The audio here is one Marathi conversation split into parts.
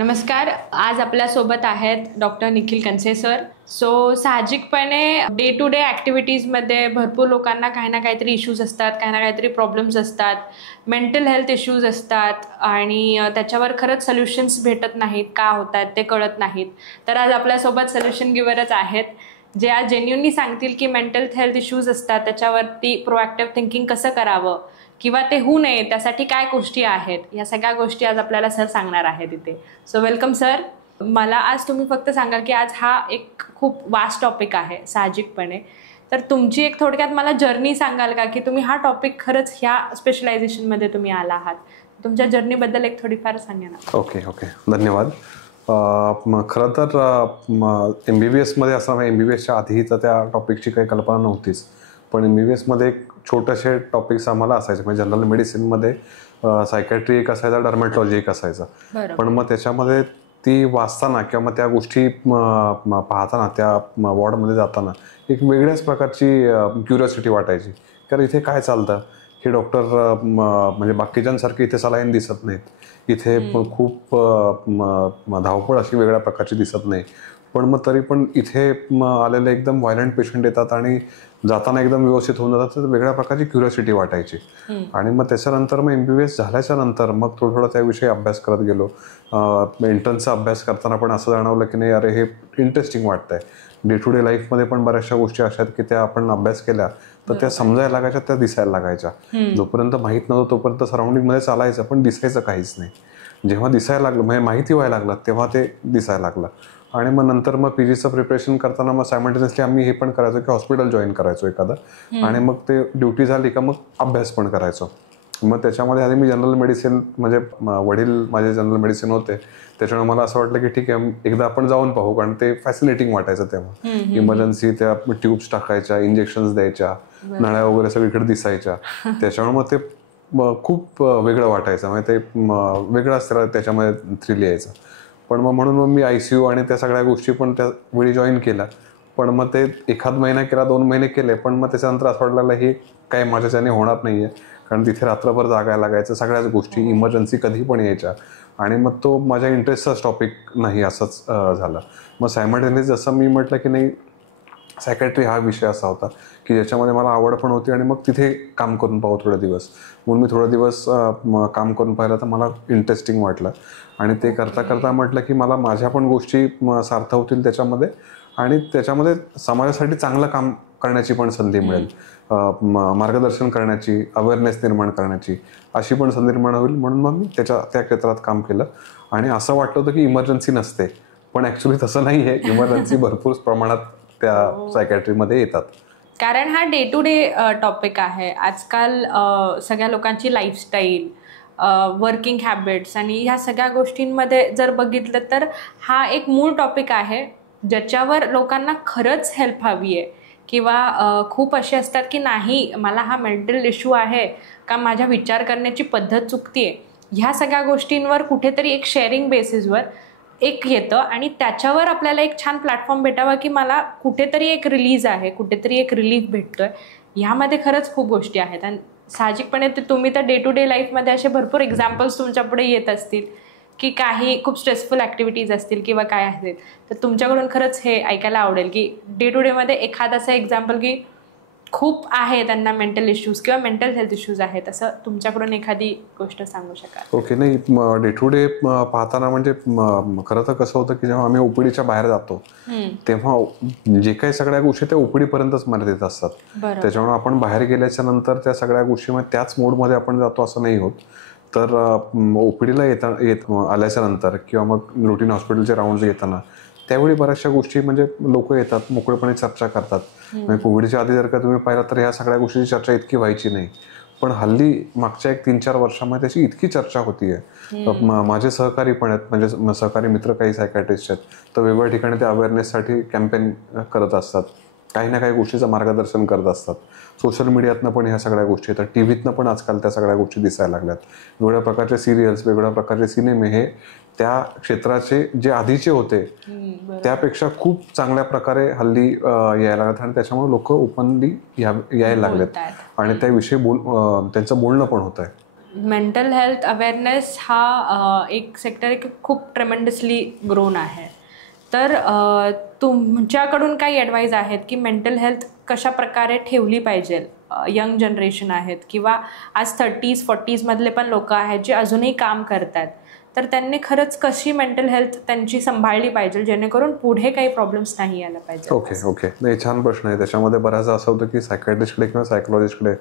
नमस्कार. आज आपल्यासोबत आहेत डॉक्टर निखिल कनसे सर. साहजिकपणे डे टू डे ॲक्टिव्हिटीजमध्ये भरपूर लोकांना काही ना काहीतरी इश्यूज असतात, काही ना काहीतरी प्रॉब्लेम्स असतात, मेंटल हेल्थ इश्यूज असतात आणि त्याच्यावर खरंच सोल्युशन्स भेटत नाहीत. का होतात ते कळत नाहीत. तर आज आपल्यासोबत सोल्युशन गिव्हरच आहेत, जे आज जेन्युइनली सांगतील की मेंटल हेल्थ इश्यूज असतात त्याच्यावरती प्रोॲक्टिव्ह थिंकिंग कसं करावं किंवा ते होऊ नये त्यासाठी काय गोष्टी आहेत, या सगळ्या गोष्टी आज आपल्याला सर सांगणार आहेत इथे. Welcome sir. मला आज तुम्ही फक्त सांगाल की आज हा एक खूप वास्ट टॉपिक आहे साहजिकपणे, तर तुमची एक थोडक्यात मला जर्नी सांगाल का की तुम्ही हा टॉपिक खरंच ह्या स्पेशलायझेशनमध्ये तुम्ही आला आहात, तुमच्या जर्नीबद्दल एक थोडीफार सांगा ना. ओके धन्यवाद. खरं तर MBBS मध्ये असताना MBBSच्या आधी तर त्या टॉपिकची काही कल्पना नव्हतीच, पण MBBS मध्ये एक छोटेसे टॉपिक्स आम्हाला असायचे. म्हणजे जनरल मेडिसिनमध्ये सायकॅट्री एक असायचा, डर्मॅटॉलॉजी एक असायचा. पण मग त्याच्यामध्ये ती वाचताना किंवा मग त्या गोष्टी पाहताना त्या वॉर्डमध्ये जाताना एक वेगळ्याच प्रकारची क्युरिओसिटी वाटायची. कारण इथे काय चालतं, हे डॉक्टर म्हणजे बाकीच्यांसारखे इथे सलाईन दिसत नाहीत, इथे खूप धावपळ अशी वेगळ्या प्रकारची दिसत नाही. पण मग तरी पण इथे आलेले एकदम व्हायलंट पेशंट येतात आणि जाताना एकदम व्यवस्थित होऊन जातात. तर वेगळ्या प्रकारची क्युरिओसिटी वाटायची. आणि मग त्याच्यानंतर मग MBBS झाल्याच्या नंतर मग थोडं त्याविषयी अभ्यास करत गेलो. एंट्रन्सचा अभ्यास करताना पण असं जाणवलं की नाही, अरे हे इंटरेस्टिंग वाटतंय. डे टू डे लाईफमध्ये पण बऱ्याचशा गोष्टी अशा आहेत की त्या आपण अभ्यास केल्या तर त्या समजायला लागायच्या, त्या दिसायला लागायच्या. जोपर्यंत माहीत नव्हतं तोपर्यंत सराउंडिंगमध्ये चालायचं, पण दिसायचं काहीच नाही. जेव्हा दिसायला लागलं, म्हणजे माहिती व्हायला लागलं, तेव्हा ते दिसायला लागलं. आणि मग नंतर मग PGचं प्रिपरेशन करताना मग सायमल्टेनियसली आम्ही हे पण करायचो की हॉस्पिटल जॉईन करायचो एखादं, आणि मग ते ड्युटी झाली का मग अभ्यास पण करायचो. मग त्याच्यामध्ये आधी मी जनरल मेडिसिन, म्हणजे वडील माझे जनरल मेडिसिन होते, त्याच्यामुळे मला असं वाटलं की ठीक आहे एकदा आपण जाऊन पाहू, कारण ते फॅसिनेटिंग वाटायचं तेव्हा. इमर्जन्सी त्या ट्यूब्स टाकायच्या, इंजेक्शन्स द्यायच्या, नळ्या वगैरे सगळीकडे दिसायच्या. त्याच्यामुळे मग ते खूप वेगळं वाटायचं. म्हणजे ते वेगळाच त्याच्यामध्ये थ्रिल यायचं. पण मग म्हणून मी ICU आणि त्या सगळ्या गोष्टी पण त्यावेळी जॉईन केल्या. पण मग ते एखाद महिना केला, 2 महिने केले, पण मग त्याच्यानंतर असं वाटलं हे काही माझ्याच्याने होणार नाहीये, कारण तिथे रात्रभर जागायला लागायचं. सगळ्याच गोष्टी इमर्जन्सी कधी पण यायच्या, आणि मग तो माझ्या इंटरेस्टचाच टॉपिक नाही असंच झालं. मग सायमल्टेनियस जसं मी म्हटलं की नाही, सायकॅट्री हा विषय असा होता की ज्याच्यामध्ये मला आवड पण होती, आणि मग तिथे काम करून पाहू थोडे दिवस. म्हणून मी थोडे दिवस काम करून पाहिलं तर मला इंटरेस्टिंग वाटलं. आणि ते करता करता म्हटलं की मला माझ्या पण गोष्टी सार्थ होतील त्याच्यामध्ये, आणि त्याच्यामध्ये समाजासाठी चांगलं काम करण्याची पण संधी मिळेल, मार्गदर्शन करण्याची, अवेअरनेस निर्माण करण्याची अशी पण संधी निर्माण होईल. म्हणून मग मी त्या क्षेत्रात काम केलं. आणि असं वाटलं होतं की इमर्जन्सी नसते, पण ॲक्च्युली तसं नाही आहे. इमर्जन्सी भरपूर प्रमाणात त्या सायकॅट्रीमध्ये येतात. कारण हा डे टू डे टॉपिक आहे. आजकाल सगळ्या लोकांची लाईफस्टाईल, वर्किंग हॅबिट्स आणि ह्या सगळ्या गोष्टींमध्ये जर बघितलं तर हा एक मूळ टॉपिक आहे ज्याच्यावर लोकांना खरंच हेल्प हवी आहे. किंवा खूप असे असतात की नाही, मला हा मेंटल इश्यू आहे का, माझ्या विचार करण्याची पद्धत चुकतीये, ह्या सगळ्या गोष्टींवर कुठेतरी एक शेअरिंग बेसिसवर एक येतं, आणि त्याच्यावर आपल्याला एक छान प्लॅटफॉर्म भेटावा की मला कुठेतरी एक रिलीज आहे, कुठेतरी एक रिलीफ भेटतोय. ह्यामध्ये खरंच खूप गोष्टी आहेत. आणि साहजिकपणे ते तुम्ही तर डे टू डे लाईफमध्ये असे भरपूर एक्झाम्पल्स तुमच्या पुढे येत असतील की काही खूप स्ट्रेसफुल ॲक्टिव्हिटीज असतील किंवा काय असतील, तर तुमच्याकडून खरंच हे ऐकायला आवडेल की डे टू डेमध्ये एखादं असं एक्झाम्पल की खूप आहे त्यांना मेंटल इश्यूज किंवा मेंटल हेल्थ इश्यूज आहेत, असं तुमच्याकडून एखादी गोष्ट सांगू शकाल? ओके. नाही, डे टू डे पाहताना म्हणजे खरं तर कसं होतं की जेव्हा आम्ही OPDच्या बाहेर जातो तेव्हा जे काही सगळ्या गोष्टी त्या OPD-पर्यंतच मर्यादित असतात. त्याच्यामुळे आपण बाहेर गेल्याच्या नंतर त्या सगळ्या गोष्टी त्याच मोडमध्ये आपण जातो असं नाही होत. तर OPDला आल्याच्या नंतर किंवा मग रुटीन हॉस्पिटलचे राऊंड्स घेताना त्यावेळी बऱ्याचशा गोष्टी, म्हणजे लोक येतात, मोकळेपणे चर्चा करतात. म्हणजे कोविडच्या आधी जर का तुम्ही पाहिलं तर ह्या सगळ्या गोष्टीची चर्चा इतकी व्हायची नाही. पण हल्ली मागच्या 1-3-4 वर्षामध्ये त्याची इतकी चर्चा होतीये. माझे सहकारी पण आहेत, म्हणजे सहकारी मित्र काही सायकॅट्रिस्ट आहेत, तर वेगवेगळ्या ठिकाणी ते अवेअरनेससाठी कॅम्पेन करत असतात, काही ना काही गोष्टीचं मार्गदर्शन करत असतात. सोशल मीडियातनं पण ह्या सगळ्या गोष्टी येतात, TVतनं पण आजकाल त्या सगळ्या गोष्टी दिसायला लागल्यात. वेगवेगळ्या प्रकारचे सिरियल्स, वेगवेगळ्या प्रकारचे सिनेमे हे त्या क्षेत्राचे जे आधीचे होते त्यापेक्षा खूप चांगल्या प्रकारे हल्ली यायला लागतात, आणि त्याच्यामुळे लोक ओपनली यायला लागलेत, आणि त्याविषयी त्यांचं बोलणं पण होत आहे. मेंटल हेल्थ अवेअरनेस हा एक सेक्टर एक खूप ट्रेमेंडसली ग्रोन आहे. तर तुमच्याकडून काही ॲडवाईज आहेत की मेंटल हेल्थ कशा प्रकारे ठेवली पाहिजे? यंग जनरेशन आहेत किंवा आज 30s-40s मधले पण लोक आहेत जे अजूनही काम करतात, तर त्यांनी खरंच कशी मेंटल हेल्थ त्यांची सांभाळली पाहिजे जेणेकरून पुढे काही प्रॉब्लेम्स नाही यायला पाहिजे? ओके नाही, छान प्रश्न आहे. त्याच्यामध्ये बऱ्याचदा असं होतं की सायकॅट्रिस्टकडे किंवा सायकोलॉजिस्टकडे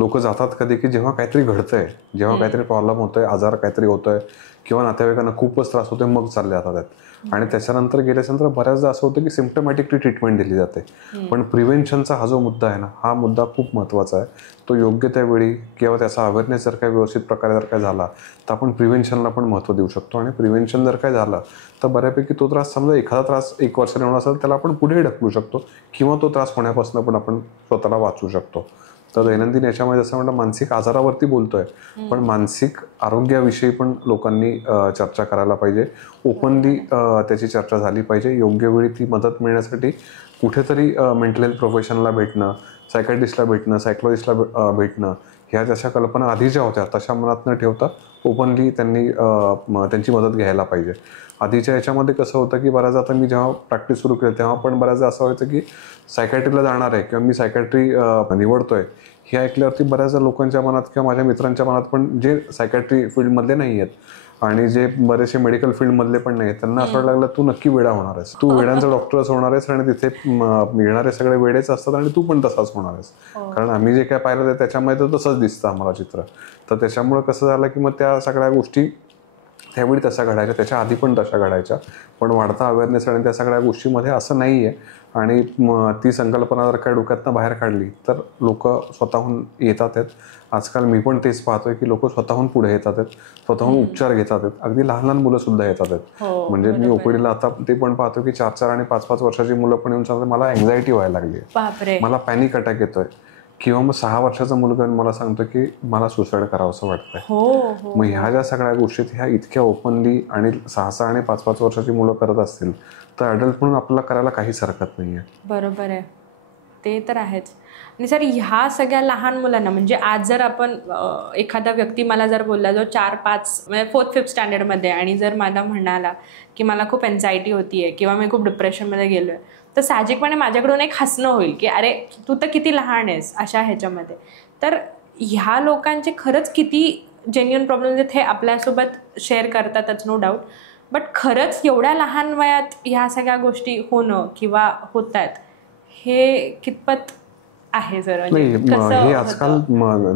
लोक जातात कधी की जेव्हा काहीतरी घडतंय, जेव्हा काहीतरी प्रॉब्लेम होतोय, आजार काहीतरी होतोय किंवा नातेवाईकांना खूपच त्रास होतोय, मग चालले जातात. आणि त्याच्यानंतर गेल्यानंतर बऱ्याचदा असं होतं की सिम्प्टमॅटिकली ट्रीटमेंट दिली जाते. पण प्रिव्हेन्शनचा हा जो मुद्दा आहे ना, हा मुद्दा खूप महत्त्वाचा आहे. तो योग्य त्यावेळी किंवा त्याचा अवेअरनेस जर काही व्यवस्थित प्रकारे जर काय झाला तर आपण प्रिव्हेन्शनला पण महत्त्व देऊ शकतो. आणि प्रिव्हेन्शन जर काय झालं तर बऱ्यापैकी तो त्रास, समजा एखादा त्रास 1 वर्षाने होणार असेल त्याला आपण पुढे ढकलू शकतो किंवा तो त्रास होण्यापासून पण आपण स्वतःला वाचवू शकतो. तर दैनंदिन याच्यामध्ये जसं म्हटलं, मानसिक आजारावरती बोलतोय, पण मानसिक आरोग्याविषयी पण लोकांनी चर्चा करायला पाहिजे. ओपनली त्याची चर्चा झाली पाहिजे. योग्य वेळी ती मदत मिळण्यासाठी कुठेतरी मेंटल हेल्थ प्रोफेशनला भेटणं, सायकॅट्रिस्टला भेटणं, सायकोलॉजिस्टला भेटणं, ह्या जशा कल्पना आधी ज्या होत्या तशा मनात न ठेवता ओपनली त्यांनी त्यांची मदत घ्यायला पाहिजे. आधीच्या याच्यामध्ये कसं होतं की बऱ्याचदा, आता मी जेव्हा प्रॅक्टिस सुरू केली तेव्हा पण बऱ्याचदा असं व्हायचं की सायकॅट्रीला जाणार आहे किंवा मी सायकॅट्री निवडतोय हे ऐकल्यावरती बऱ्याचदा लोकांच्या मनात किंवा माझ्या मित्रांच्या मनात पण, जे सायकॅट्री फील्डमधले नाही आहेत आणि जे बरेचसे मेडिकल फील्डमधले पण नाही आहेत, त्यांना असं वाटायला लागलं तू नक्की वेडा होणार आहेस, तू वेड्यांचा डॉक्टरच होणार आहेस आणि तिथे मिळणारे सगळे वेडेच असतात आणि तू पण तसाच होणार आहेस. कारण आम्ही जे काय पाहिलं ते त्याच्यामध्ये तर तसंच दिसतं आम्हाला चित्र. तर त्याच्यामुळे कसं झालं की मग त्या सगळ्या गोष्टी त्यावेळी तशा घडायच्या, त्याच्या आधी पण तशा घडायच्या. पण वाढता अवेअरनेस आणि त्या सगळ्या गोष्टीमध्ये असं नाही आहे. आणि ती संकल्पना जर काय डोक्यातनं बाहेर काढली तर लोक स्वतःहून येतात आहेत. आजकाल मी पण तेच पाहतोय की लोक स्वतःहून पुढे येतात आहेत, स्वतःहून उपचार घेतात आहेत. अगदी लहान लहान मुलं सुद्धा येतात आहेत. म्हणजे मी ओपीडीला आता ते पण पाहतो की 4-4 आणि 5-5 वर्षाची मुलं पण येऊन सांगतात मला अँझायटी व्हायला लागली आहे, मला पॅनिक अटॅक येतोय. किंवा मग 6 वर्षाचा मुलगा मला सांगतो की मला सुसाईड करावंसं वाटतंय. मग ह्या ज्या सगळ्या गोष्टी ह्या इतक्या ओपनली आणि 6-6 आणि 5-5 वर्षाची मुलं करत असतील तर अडल्ट म्हणून आपल्याला करायला काहीच हरकत नाहीये. बरोबर आहे, ते तर आहेच. आणि सर, ह्या सगळ्या लहान मुलांना, म्हणजे आज जर आपण एखादा व्यक्ती मला जर बोलला जो 4-5 म्हणजे 4th-5th स्टँडर्डमध्ये, आणि जर मला म्हणाला की मला खूप एन्झायटी होतीये किंवा मी खूप डिप्रेशनमध्ये गेलोय, तर साहजिकपणे माझ्याकडून एक हसणं होईल की अरे तू तर किती लहान आहेस अशा ह्याच्यामध्ये. तर ह्या लोकांचे खरंच किती जेन्युइन प्रॉब्लेम्स आहेत हे आपल्यासोबत शेअर करतातच, नो डाऊट. बट खरंच एवढ्या लहान वयात ह्या सगळ्या गोष्टी होणं किंवा होत आहेत हे कितपत आहे जर? नाही, हे आजकाल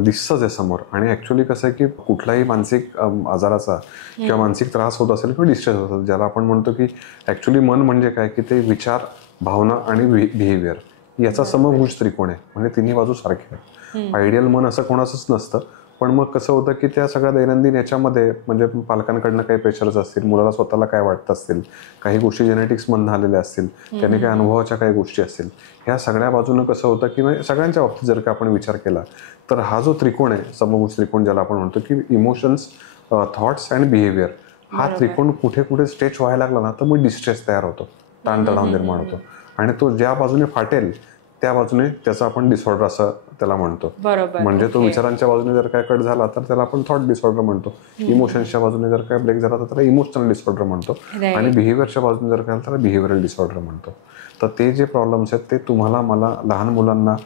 दिसतंच आहे समोर. आणि ऍक्च्युली कसं आहे की कुठलाही मानसिक आजाराचा किंवा मानसिक त्रास होत असेल किंवा डिस्ट्रेस होत असेल, ज्याला आपण म्हणतो की ऍक्च्युली मन म्हणजे काय की ते विचार, भावना आणि बिहेवियर याचा समभुज त्रिकोण आहे. म्हणजे तिन्ही बाजू सारख्या आहेत. आयडियल मन असं कोणाचंच नसतं. पण मग कसं होतं की त्या सगळ्या दैनंदिन याच्यामध्ये, म्हणजे पालकांकडनं काही प्रेशर्स असतील, मुलाला स्वतःला काय वाटत असतील, काही गोष्टी जेनेटिक्समधून आलेल्या असतील, त्याने काही अनुभवाच्या काही गोष्टी असतील, ह्या सगळ्या बाजूनं कसं होतं की सगळ्यांच्या बाबतीत जर का आपण विचार केला तर हा जो त्रिकोण आहे, समभुज त्रिकोण ज्याला आपण म्हणतो की इमोशन्स, थॉट्स अँड बिहेवियर, हा त्रिकोण कुठे कुठे स्ट्रेच व्हायला लागला ना तर मग डिस्ट्रेस तयार होतो, ताणतणाव निर्माण होतो. आणि तो ज्या बाजूने फाटेल त्या बाजूने त्याचा आपण डिसऑर्डर असं त्याला म्हणतो. म्हणजे तो विचारांच्या बाजूने जर काय कट झाला तर त्याला आपण थॉट डिसऑर्डर म्हणतो. इमोशन्सच्या बाजूने जर काय ब्रेक झाला तर त्याला इमोशनल डिसऑर्डर म्हणतो. आणि बिहेवियरच्या बाजूने जर काय त्याला बिहेवियरल डिसऑर्डर म्हणतो. तर ते जे प्रॉब्लेम्स आहेत ते तुम्हाला, मला, लहान मुलांना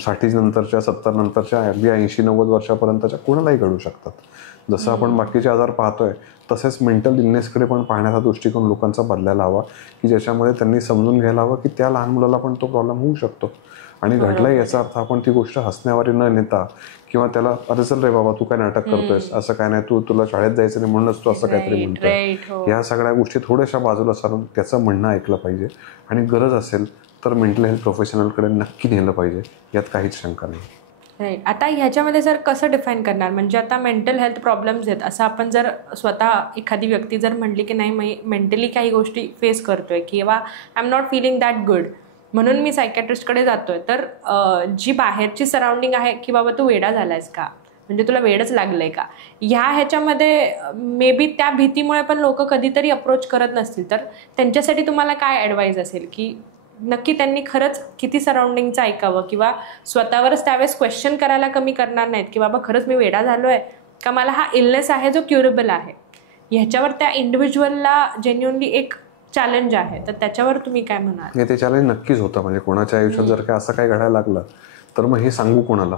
60 नंतरच्या, 70 नंतरच्या, अगदी 80-90 वर्षापर्यंतच्या कोणालाही घडू शकतात. जसं आपण बाकीचे आजार पाहतोय तसेच मेंटल इलनेसकडे पण पाहण्याचा दृष्टिकोन लोकांचा बदलायला हवा, की ज्याच्यामध्ये त्यांनी समजून घ्यायला हवं की त्या लहान मुलाला पण तो प्रॉब्लेम होऊ शकतो. आणि घडलाय याचा अर्थ आपण ती गोष्ट हसण्यावारी न नेता किंवा त्याला अरे चल रे बाबा तू काय नाटक करतोयस, असं काय नाही, तुला शाळेत जायचं नाही म्हणूनच तू असं काहीतरी म्हणतोय, या सगळ्या गोष्टी थोड्याशा बाजूला सारून त्याचं म्हणणं ऐकलं पाहिजे. आणि गरज असेल तर मेंटल हेल्थ प्रोफेशनलकडे नक्की नेलं पाहिजे, यात काहीच शंका नाही. राईट. आता ह्याच्यामध्ये सर कसं डिफाईन करणार? म्हणजे आता मेंटल हेल्थ प्रॉब्लेम्स आहेत असं आपण जर स्वतः एखादी व्यक्ती जर म्हणली की नाही मी मेंटली काही गोष्टी फेस करतोय किंवा I am not feeling that good म्हणून मी सायकॅट्रिस्टकडे जातोय, तर जी बाहेरची सराउंडिंग आहे की बाबा तू वेडा झालायस का, म्हणजे तुला वेडच लागलंय का, ह्याच्यामध्ये मे बी त्या भीतीमुळे पण लोक कधीतरी अप्रोच करत नसतील, तर त्यांच्यासाठी तुम्हाला काय ॲडवाईज असेल की नक्की त्यांनी खरंच किती सराउंडिंगचं ऐकावं किंवा स्वतःवरच त्यावेळेस क्वेश्चन करायला कमी करणार नाहीत की बाबा खरंच मी वेडा झालोय का मला हा इलनेस आहे जो क्युरेबल आहे, ह्याच्यावर त्या इंडिव्हिज्युअलला जेन्युअनली एक चॅलेंज आहे, तर त्याच्यावर तुम्ही काय म्हणाल? ते चॅलेंज नक्कीच होतं. म्हणजे कोणाच्या आयुष्यात जर काय असं काय घडायला लागलं तर मग हे सांगू कोणाला,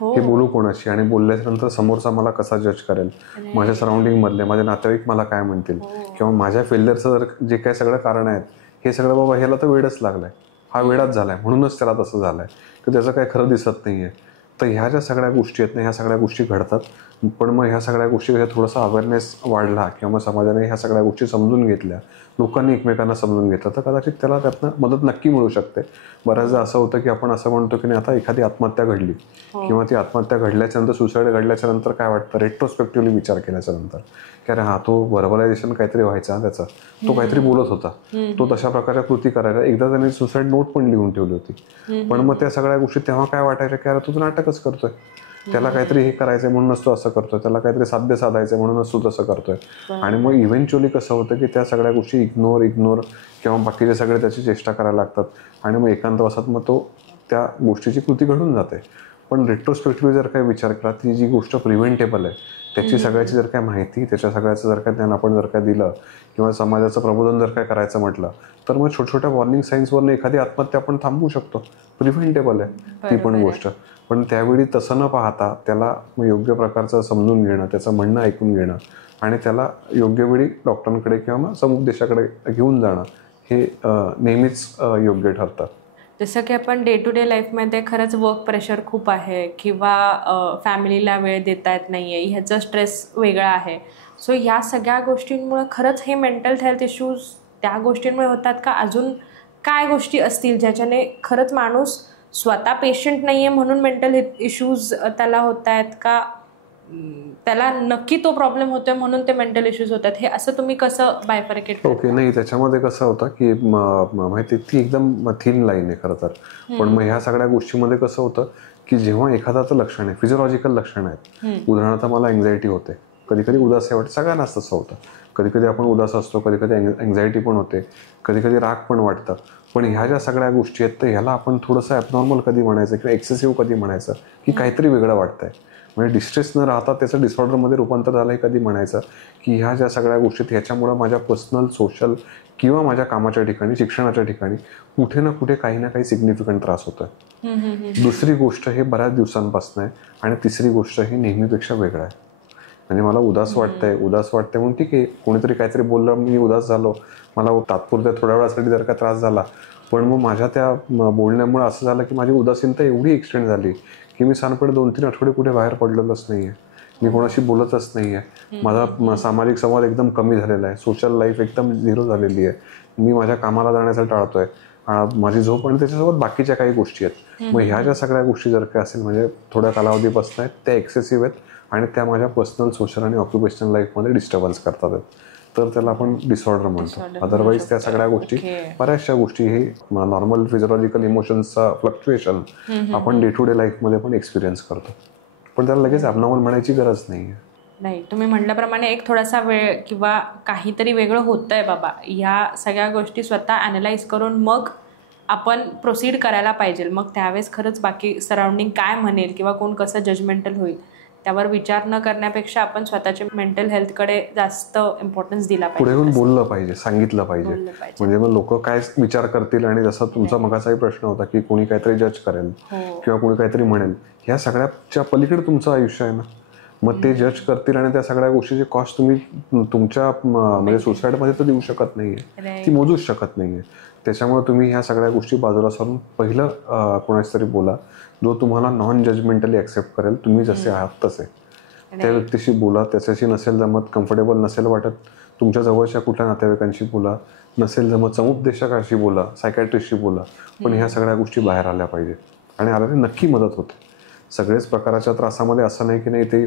हे बोलू कोणाशी, आणि बोलल्याच्या नंतर समोरचा मला कसा जज करेल, माझ्या सराउंडिंग मधले माझे नातेवाईक मला काय म्हणतील, किंवा माझ्या फेल्युअरचं जर जे काय सगळं कारण आहेत हे सगळं बाबा ह्याला तर वेडच लागलाय, हा वेडाच झालाय म्हणूनच त्याला तसं झालंय, की त्याचं काय खरं दिसत नाहीये. तर ह्या ज्या सगळ्या गोष्टी आहेत ना, ह्या सगळ्या गोष्टी घडतात. पण मग ह्या सगळ्या गोष्टी थोडासा अवेअरनेस वाढला किंवा मग समाजाने ह्या सगळ्या गोष्टी समजून घेतल्या, लोकांनी एकमेकांना समजून घेतलं, तर कदाचित त्याला त्यातनं मदत नक्की मिळू शकते. बऱ्याचदा असं होतं की आपण असं म्हणतो की नाही आता एखादी आत्महत्या घडली किंवा ती आत्महत्या घडल्याच्या नंतर, सुसाईड घडल्याच्या नंतर काय वाटतं, रेट्रोस्पेक्टिव्हली विचार केल्याच्या नंतर की अरे हा तो व्हर्बलायझेशन काहीतरी व्हायचा त्याचा, तो काहीतरी बोलत होता, तो तशा प्रकारच्या कृती करायला, एकदा त्याने सुसाईड नोट पण लिहून ठेवली होती. पण मग त्या सगळ्या गोष्टी तेव्हा काय वाटायच्या की अरे तू नाटकच करतोय, त्याला काहीतरी हे करायचंय म्हणूनच तो असं करतोय, त्याला काहीतरी साध्य साधायचंय म्हणूनच तू तसं करतोय. आणि मग इव्हेंच्युअली कसं होतं की त्या सगळ्या गोष्टी इग्नोर किंवा बाकीचे सगळे त्याची चेष्टा करायला लागतात, आणि मग एकांतवासात मग तो त्या गोष्टीची कृती घडून जाते. पण रेट्रोस्पेक्टिव्हली जर काही विचार केला, ती जी गोष्ट प्रिव्हेंटेबल आहे, त्याची सगळ्याची जर काय माहिती, त्याच्या सगळ्याचं जर काय ज्ञान आपण जर काय दिलं, किंवा समाजाचं प्रबोधन जर काय करायचं म्हटलं, तर मग छोट्या वॉर्निंग साईन्सवरनं एखादी आत्महत्या आपण थांबवू शकतो. प्रिव्हेंटेबल आहे ती पण गोष्ट. पण त्यावेळी तसं न पाहता त्याला योग्य प्रकारचं समजून घेणं, त्याचं म्हणणं ऐकून घेणं, आणि त्याला योग्य वेळी डॉक्टरांकडे किंवा मग समुपदेशाकडे घेऊन जाणं, हे नेहमीच योग्य ठरतं. जसं की आपण डे टू डे लाईफमध्ये खरंच वर्क प्रेशर खूप आहे, किंवा फॅमिलीला वेळ देता येत नाही आहे, ह्याचा स्ट्रेस वेगळा आहे. सो ह्या सगळ्या गोष्टींमुळे खरंच हे मेंटल हेल्थ इश्यूज त्या गोष्टींमुळे होतात का? अजून काय गोष्टी असतील ज्याच्याने खरंच माणूस स्वतः पेशंट नाही आहे म्हणून मेंटल इश्यूज त्याला होत आहेत का, त्याला नक्की तो प्रॉब्लेम होतोय म्हणून ते मेंटल इश्यूज होतात, हे असं तुम्ही कसं बायफरकेट? ओके, नाही त्याच्यामध्ये कसं होतं की माहिती ती एकदम थिन लाईन आहे खरं तर. पण मग ह्या सगळ्या गोष्टीमध्ये कसं होतं की जेव्हा एखादाचं लक्षण आहे, फिजिओलॉजिकल लक्षण आहेत, उदाहरणार्थ मला एन्झायटी होते, कधी कधी उदासी वाटते, सगळ्यांनाच तसं होतं, कधी कधी आपण उदास असतो, कधी कधी एन्झायटी पण होते, कधी कधी राग पण वाटतं. पण ह्या ज्या सगळ्या गोष्टी आहेत तर ह्याला आपण थोडंसं ॲबनॉर्मल कधी म्हणायचं किंवा एक्सेसिव्ह कधी म्हणायचं, की काहीतरी वेगळं वाटतंय, म्हणजे डिस्ट्रेस न राहता त्याचं डिसऑर्डरमध्ये रूपांतर झालं आहे कधी म्हणायचं, की ह्या ज्या सगळ्या गोष्टी ह्याच्यामुळं माझ्या पर्सनल, सोशल किंवा माझ्या कामाच्या ठिकाणी, शिक्षणाच्या ठिकाणी कुठे ना कुठे काही ना काही सिग्निफिकंट त्रास होतोय. दुसरी गोष्ट हे बऱ्याच दिवसांपासून आहे, आणि तिसरी गोष्ट ही नेहमीपेक्षा वेगळं आहे. म्हणजे मला उदास वाटतंय म्हणून ठीक आहे, कोणीतरी काहीतरी बोललं, मी उदास झालो, मला तात्पुरत्या थोड्या वेळासाठी जर का त्रास झाला, पण मग माझ्या त्या बोलण्यामुळे असं झालं की माझी उदासीनता एवढी एक्सटेंड झाली की मी साधारणपणे 2-3 आठवडे कुठे बाहेर पडलेलोच नाही आहे, मी कोणाशी बोलतच नाही आहे, माझा सामाजिक संवाद एकदम कमी झालेला आहे, सोशल लाईफ एकदम झिरो झालेली आहे, मी माझ्या कामाला जाण्याचं टाळतोय, माझी झोप आणि त्याच्यासोबत बाकीच्या काही गोष्टी आहेत. मग ह्या ज्या सगळ्या गोष्टी जर काय असेल, म्हणजे थोड्या कालावधीपासून आहेत, त्या एक्सेसिव्ह आहेत आणि त्या माझ्या पर्सनल, सोशल आणि ऑक्युपेशनल लाईफमध्ये डिस्टर्बन्स करतात आहेत, तर त्याला आपण डिसऑर्डर म्हणतो. अदरवाईज त्या सगळ्या गोष्टी, बऱ्याचशा गोष्टी हे नॉर्मल फिजिओलॉजिकल इमोशन्सचा फ्लक्च्युएशन आपण डे टू डे लाईफमध्ये पण एक्सपिरियन्स करतो, पण त्याला लगेच ॲबनॉर्मल म्हणायची गरज नाही आहे. नाही, तुम्ही म्हटल्याप्रमाणे एक थोडासा वेळ किंवा काहीतरी वेगळं होतंय बाबा, ह्या सगळ्या गोष्टी स्वतः ॲनालाइज करून मग आपण प्रोसीड करायला पाहिजे. मग त्यावेळेस खरंच बाकी सराउंडिंग काय म्हणेल किंवा कोण कसं जजमेंटल होईल त्यावर विचार न करण्यापेक्षा आपण स्वतःच्या मेंटल हेल्थकडे जास्त इम्पॉर्टन्स दिला पाहिजे, पुढे येऊन बोललं पाहिजे, सांगितलं पाहिजे. म्हणजे मग लोक काय विचार करतील, आणि जसा तुमचा मगाचाही प्रश्न होता की कोणी काहीतरी जज करेल किंवा कोणी काहीतरी म्हणेल, ह्या सगळ्याच्या पलीकडे तुमचं आयुष्य आहे ना. मग ते जज करतील आणि त्या सगळ्या गोष्टीची कॉस्ट तुम्ही तुमच्या म्हणजे सुसाईडमध्ये तर देऊ शकत नाहीये, ती मोजूच शकत नाहीये. त्याच्यामुळे तुम्ही ह्या सगळ्या गोष्टी बाजूला सारून पहिलं कोणाशी तरी बोला जो तुम्हाला नॉन जजमेंटली ॲक्सेप्ट करेल, तुम्ही जसे आहात तसे. त्या व्यक्तीशी बोला, त्याच्याशी नसेल जमत, कम्फर्टेबल नसेल वाटत, तुमच्या जवळच्या कुठल्या नातेवाईकांशी बोला, नसेल जमत समुपदेशकाशी बोला, सायकॅट्रिस्टशी बोला, पण ह्या सगळ्या गोष्टी बाहेर आल्या पाहिजे, आणि आल्याने नक्की मदत होते. सगळेच प्रकारच्या त्रासामध्ये असं नाही की नाही ते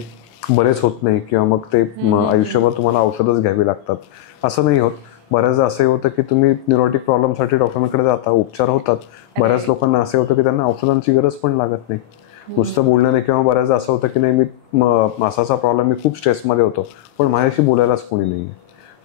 बरेच होत नाही किंवा मग ते आयुष्यभर तुम्हाला औषधच घ्यावी लागतात, असं नाही होत. बऱ्याचदा असंही होतं की तुम्ही न्यूरोटिक प्रॉब्लेमसाठी डॉक्टरांकडे जाता, उपचार होतात. बऱ्याच लोकांना असे होतं की त्यांना औषधांची गरज पण लागत नाही, नुसतं बोलण्याने. किंवा बऱ्याचदा असं होतं की नाही मी असाचा प्रॉब्लेम, मी खूप स्ट्रेसमध्ये होतो, पण माझ्याशी बोलायलाच कोणी नाही आहे.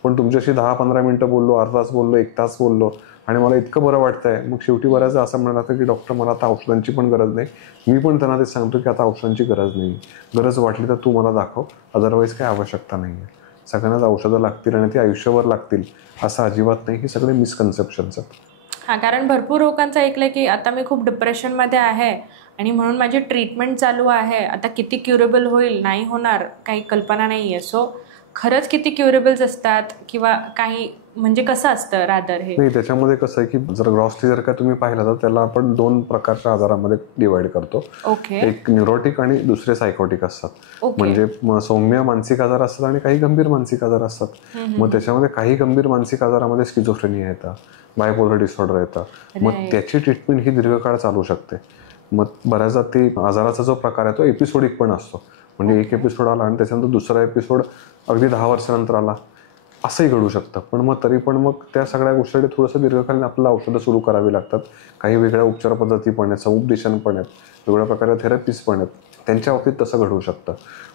पण तुमच्याशी 10-15 मिनटं बोललो, अर्धा तास बोललो, 1 तास बोललो, आणि मला इतकं बरं वाटतंय, मग शेवटी बऱ्याचदा असं म्हणायला लागतं की डॉक्टर मला आता औषधांची पण गरज नाही. मी पण त्यांना ते सांगतो की आता औषधांची गरज नाही, गरज वाटली तर तू मला दाखव, अदरवाईज काही आवश्यकता नाही आहे. सगळ्यांनाच औषधं लागतील आणि ती आयुष्यभर लागतील असं अजिबात नाही. हे सगळे मिसकन्सेप्शन्स आहेत. हां, कारण भरपूर लोकांचं ऐकलंय की आता मी खूप डिप्रेशनमध्ये आहे आणि म्हणून माझी ट्रीटमेंट चालू आहे, आता किती क्युरेबल होईल, नाही होणार, काही कल्पना नाही आहे. सो खरंच किती क्युरेबल्स असतात किंवा काही म्हणजे कसं असतं रादर हे? नाही, त्याच्यामध्ये कसं आहे की जर ग्रॉसली जर का तुम्ही पाहिलं तर त्याला आपण 2 प्रकारच्या आजारामध्ये डिवाइड करतो. ओके. एक न्यूरोटिक आणि दुसरे सायकोटिक असतात. ओके. म्हणजे सौम्य मानसिक आजार असतात आणि काही गंभीर मानसिक आजार असतात. मग त्याच्यामध्ये काही गंभीर मानसिक आजारामध्ये स्किझोफ्रेनिया येतं, बायपोलर डिसऑर्डर येतं. मग त्याची ट्रीटमेंट ही दीर्घकाळ चालू शकते. मग बऱ्याचदा ते आजाराचा जो प्रकार आहे तो एपिसोडिक पण असतो. म्हणजे एक एपिसोड आला आणि त्याच्यानंतर दुसरा एपिसोड अगदी 10 वर्षानंतर आला, असंही घडू शकतं. पण मग तरी पण मग त्या सगळ्या गोष्टीसाठी थोडंसं दीर्घकालीन आपल्याला औषधं सुरू करावी लागतात. काही वेगळ्या उपचार पद्धती पण आहेत, समुपदेशन पण आहेत, वेगवेगळ्या प्रकारच्या थेरपीज पण आहेत. त्यांच्या बाबतीत तसं घडू शकतं.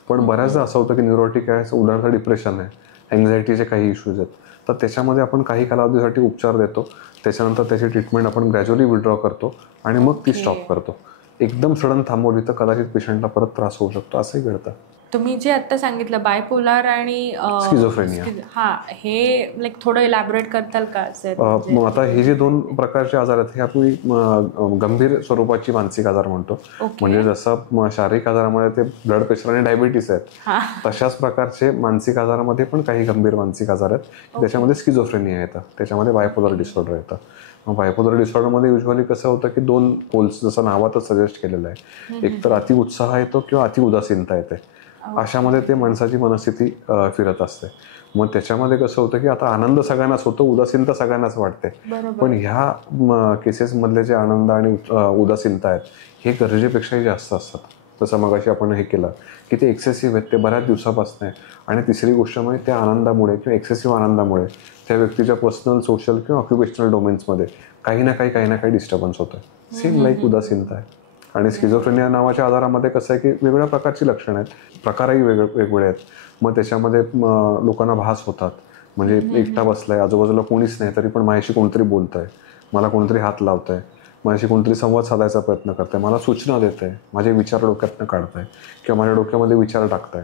पण बऱ्याचदा असं होतं की न्यूरोटिक आहे, उदाहरणार्थ डिप्रेशन आहे, अँझायटीचे काही इश्यूज आहेत, तर त्याच्यामध्ये आपण काही कालावधीसाठी उपचार देतो. त्याच्यानंतर त्याची ट्रीटमेंट आपण ग्रॅज्युअली विड्रॉ करतो आणि मग ती स्टॉप करतो. एकदम सडन थांबवली तर कदाचित पेशंटला परत त्रास होऊ शकतो, असंही घडतं. तुम्ही जे आता सांगितलं बायपोलर आणि स्किझोफ्रेनिया. हां, हे लाईक थोडं इलॅबोरेट करताल का सर? मग आता हे जे 2 प्रकारचे आजार आहेत हे आपण गंभीर स्वरूपाची मानसिक आजार म्हणतो. म्हणजे जसं शारीरिक आजारामध्ये ते ब्लड प्रेशर आणि डायबिटीस आहेत, तशाच प्रकारचे मानसिक आजारामध्ये पण काही गंभीर मानसिक आजार आहेत. त्याच्यामध्ये स्किझोफ्रेनिया येतं, त्याच्यामध्ये बायपोलर डिसऑर्डर येतं. मग बायपोलर डिसऑर्डरमध्ये युजली कसं होतं की 2 पोल्स, जसं नावातच सजेस्ट केलेलं आहे, एक तर अति उत्साह येतो किंवा अति उदासीनता येते. अशामध्ये ते माणसाची मनस्थिती फिरत असते. मग त्याच्यामध्ये कसं होतं की आता आनंद सगळ्यांनाच होतो, उदासीनता सगळ्यांनाच वाटते. पण ह्या केसेसमधले जे आनंद आणि उदासीनता आहेत हे गरजेपेक्षाही जास्त असतात. जसं मगाशी आपण हे केलं की ते एक्सेसिव्ह आहेत, ते बऱ्याच दिवसापासून आहे. आणि तिसरी गोष्ट म्हणजे त्या आनंदामुळे किंवा एक्सेसिव्ह आनंदामुळे त्या व्यक्तीच्या पर्सनल, सोशल किंवा ऑक्युपेशनल डोमेन्समध्ये काही ना काही डिस्टर्बन्स होतं. सेम लाईक उदासीनता आहे. आणि स्किझोफ्रेनिया नावाच्या आजारामध्ये कसं आहे की वेगवेगळ्या प्रकारची लक्षणं आहेत, प्रकारही वेगवेगळे आहेत. मग त्याच्यामध्ये लोकांना भास होतात, म्हणजे एकटा बसलाय, आजूबाजूला कोणीच नाही, तरी पण माझ्याशी कोणतरी बोलतंय, मला कोणतरी हात लावतंय, माझ्याशी कोणतरी संवाद साधायचा प्रयत्न करतंय, मला सूचना देतंय, माझे विचार डोक्यातनं काढतंय किंवा माझ्या डोक्यामध्ये विचार टाकताय,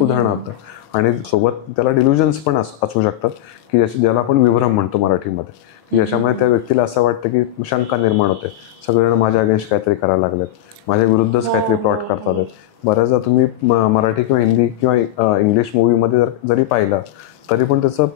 उदाहरणार्थ. आणि सोबत त्याला डिल्युजन्स पण असू शकतात की ज्याला आपण विभ्रम म्हणतो मराठीमध्ये, की ज्याच्यामध्ये त्या व्यक्तीला असं वाटतं की शंका निर्माण होते, सगळेजण माझ्या अगेन्स्ट काहीतरी करायला लागलेत, माझ्या विरुद्धच काहीतरी प्लॉट करतात आहेत. बऱ्याचदा तुम्ही मराठी किंवा हिंदी किंवा इंग्लिश मूवीमध्ये जरी पाहिलं तरी पण त्याचं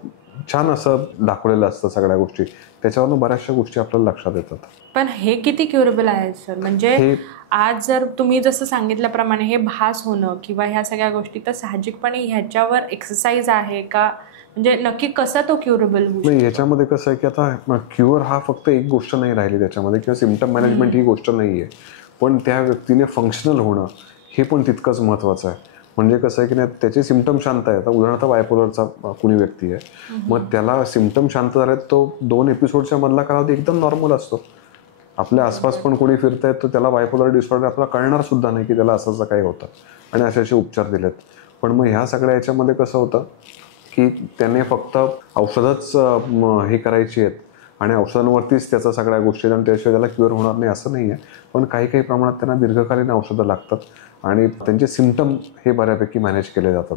छान असं दाखवलेलं असतं सगळ्या गोष्टी. त्याच्यावरून बऱ्याचशा गोष्टी आपल्याला लक्षात येतात. पण हे किती क्युरेबल आहे सर? म्हणजे आज जर तुम्ही जसं सांगितल्याप्रमाणे हे भास होणं किंवा ह्या सगळ्या गोष्टी, तर साहजिकपणे ह्याच्यावर एक्सरसाइज आहे का? म्हणजे नक्की कसा तो क्युरेबल होऊ शकतो? नाही, याच्यामध्ये कसं आहे की आता क्युअर हा फक्त एक गोष्ट नाही राहिली त्याच्यामध्ये, किंवा सिम्पटम मॅनेजमेंट ही गोष्ट नाही आहे. पण त्या व्यक्तीने फंक्शनल होणं हे पण तितकंच महत्त्वाचं आहे. म्हणजे कसं आहे की नाही, त्याचे सिम्पटम शांत आहेत. उदाहरणार्थ बायपोलरचा कुणी व्यक्ती आहे, मग त्याला सिम्पटम शांत झाले, तो 2 एपिसोडच्या मधला कालावधी एकदम नॉर्मल असतो. आपल्या आसपास पण कोणी फिरतायत तर त्याला बायपोलर डिसऑर्डर आपल्याला कळणार सुद्धा नाही की त्याला असं काही होतं आणि असे उपचार दिलेत. पण मग ह्या सगळ्या याच्यामध्ये कसं होतं की त्याने फक्त औषधच हे करायची आहेत आणि औषधांवरतीच त्याचा सगळ्या गोष्टी, आणि त्याशिवाय त्याला क्युअर होणार नाही असं नाही आहे. पण काही प्रमाणात त्यांना दीर्घकालीन औषधं लागतात आणि त्यांचे सिम्पटम हे बऱ्यापैकी मॅनेज केले जातात.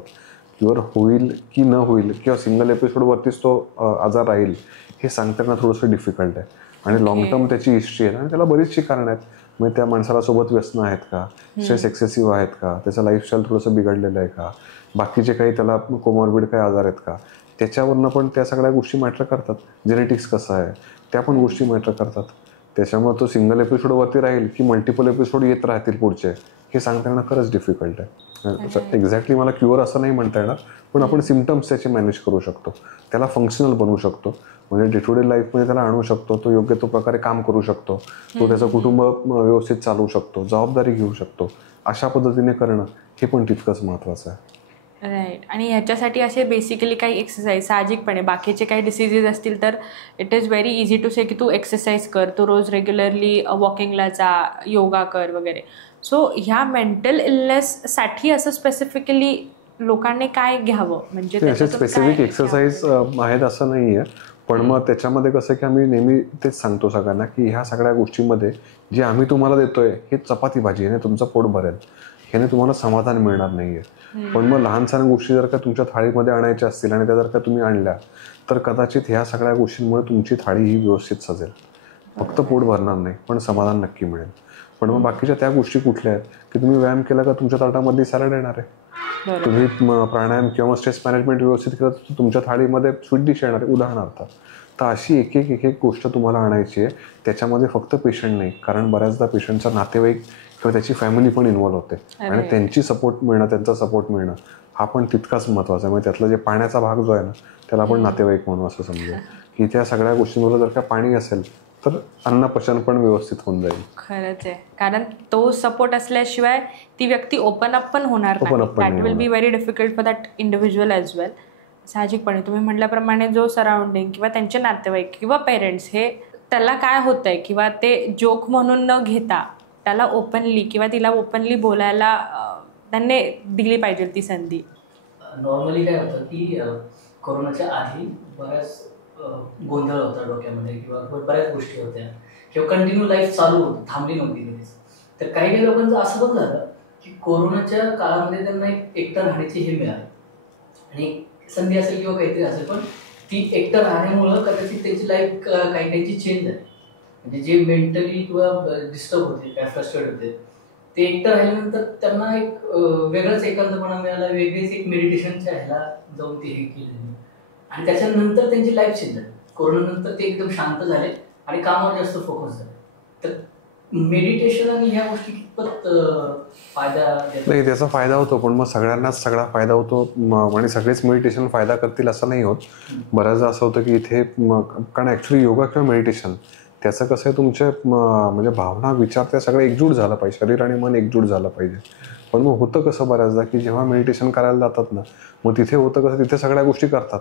क्युअर होईल की न होईल किंवा सिंगल एपिसोडवरतीच तो आजार राहील हे सांगताना थोडंसं डिफिकल्ट आहे. आणि लॉंग टर्म त्याची हिस्ट्री आहे आणि त्याला बरीचशी कारणं आहेत. म्हणजे त्या माणसाला सोबत व्यसनं आहेत का, स्ट्रेस एक्सेसिव्ह आहेत का, त्याचं लाईफस्टाईल थोडंसं बिघडलेलं आहे का, बाकीचे काही त्याला कोमॉर्बिड काही आजार आहेत का, त्याच्यावरनं पण त्या सगळ्या गोष्टी मॅटर करतात. जेनेटिक्स कसं आहे त्या पण गोष्टी मॅटर करतात. त्याच्यामुळे तो सिंगल एपिसोडवरती राहील की मल्टिपल एपिसोड येत राहतील पुढचे, हे सांगता येणं खरंच डिफिकल्ट आहे. एक्झॅक्टली मला क्युअर असं नाही म्हणता येणार, पण आपण सिम्पटम्स त्याचे मॅनेज करू शकतो, त्याला फंक्शनल बनवू शकतो. म्हणजे डे टू डे लाईफमध्ये त्याला आणू शकतो, तो योग्य तो प्रकारे काम करू शकतो, तो त्याचं कुटुंब व्यवस्थित चालवू शकतो, जबाबदारी घेऊ शकतो. अशा पद्धतीने करणं हे पण तितकंच महत्त्वाचं आहे. राईट. आणि ह्याच्यासाठी असे बेसिकली काही एक्सरसाइज साहजिकपणे, बाकीचे काही डिसिजेस असतील तर it is very easy to say की तू एक्सरसाइज कर, तू रोज रेग्युलरली वॉकिंगला जा, योगा कर वगैरे. सो ह्या मेंटल इलनेससाठी असं स्पेसिफिकली लोकांनी काय घ्यावं? म्हणजे असे स्पेसिफिक एक्सरसाइज आहेत असं नाही आहे, पण मग त्याच्यामध्ये कसं की आम्ही नेहमी तेच सांगतो सगळ्यांना की ह्या सगळ्या गोष्टींमध्ये जे आम्ही तुम्हाला देतोय हे चपाती भाजी ह्याने तुमचं पोट भरेल, ह्याने तुम्हाला समाधान मिळणार नाहीये. पण मग लहान सहान गोष्टी जर का तुमच्या थाळीमध्ये आणायच्या असतील आणि त्या जर का तुम्ही आणल्या तर कदाचित ह्या सगळ्या गोष्टींमुळे तुमची थाळी ही व्यवस्थित सजेल. फक्त पोट भरणार नाही पण समाधान नक्की मिळेल. पण मग बाकीच्या त्या गोष्टी कुठल्या आहेत की तुम्ही व्यायाम केला का तुमच्या ताटामध्ये सॅलड येणार आहे, तुम्ही प्राणायाम किंवा स्ट्रेस मॅनेजमेंट व्यवस्थित केलं तर तुमच्या थाळीमध्ये स्वीट डिश येणार आहे उदाहरणार्थ. तर अशी एक एक गोष्ट तुम्हाला आणायची आहे. त्याच्यामध्ये फक्त पेशंट नाही, कारण बऱ्याचदा पेशंटचा नातेवाईक किंवा त्याची फॅमिली पण इन्व्हॉल्व होते आणि त्यांची सपोर्ट मिळणं, त्यांचा सपोर्ट मिळणं हा पण तितकाच महत्त्वाचा आहे. म्हणजे त्यातला जे पाण्याचा भाग जो आहे ना त्याला आपण नातेवाईक म्हणून असं समजूया की त्या सगळ्या गोष्टींवर जर का पाणी असेल तर अन्न पचन पण व्यवस्थित होऊन जाईल. खरंच आहे, कारण तो सपोर्ट असल्याशिवाय ती व्यक्ती ओपन अप पण होणार नाही. That will be very difficult for that individual as well. साहजिकपणे तुम्ही म्हटल्याप्रमाणे जो सराउंडिंग किंवा त्यांचे नातेवाईक किंवा पेरेंट्स हे त्याला काय होतंय किंवा ते जोक म्हणून न घेता त्याला ओपनली किंवा तिला ओपनली बोलायला त्यांनी दिली पाहिजे ती संधी. नॉर्मली काय होतं की कोरोनाच्या आधी बऱ्याच गोंधळ होता डोक्यामध्ये किंवा बऱ्याच गोष्टी होत्या किंवा कंटिन्यू लाईफ चालू होती, थांबली नव्हती कधीच. तर काही काही लोकांचं असं पण झालं की कोरोनाच्या काळामध्ये त्यांना एक एकटं राहण्याची हे मिळाली आणि संधी असेल किंवा काहीतरी असेल, पण ती एकटं राहण्यामुळं कदाचित त्यांची लाईफ काही काहीची चेंज झाली. म्हणजे जे मेंटली किंवा डिस्टर्ब होते काय फ्रस्ट्रेट होते ते एकटं राहिल्यानंतर त्यांना एक वेगळाच एकांतपणा मिळाला, वेगळीच एक मेडिटेशनच्या ह्याला जाऊन ते हे केलं आणि त्याच्यानंतर त्यांची लाईफ चेंज झाली. कोरोनानंतर ते एकदम शांत झाले आणि कामावर जास्त फोकस झाले. तर मेडिटेशन आणि ह्या गोष्टी कितपत फायदा नाही, त्याचा फायदा होतो पण मग सगळ्यांनाच सगळा फायदा होतो आणि सगळेच मेडिटेशन फायदा करतील असं नाही होत. बऱ्याचदा असं होतं की इथे कारण ॲक्च्युली योगा किंवा मेडिटेशन त्याचं कसं आहे तुमचे म्हणजे भावना विचार त्या सगळं एकजूट झालं पाहिजे, शरीर आणि मन एकजूट झालं पाहिजे. पण मग होतं कसं बऱ्याचदा की जेव्हा मेडिटेशन करायला जातात ना मग तिथे होतं कसं तिथे सगळ्या गोष्टी करतात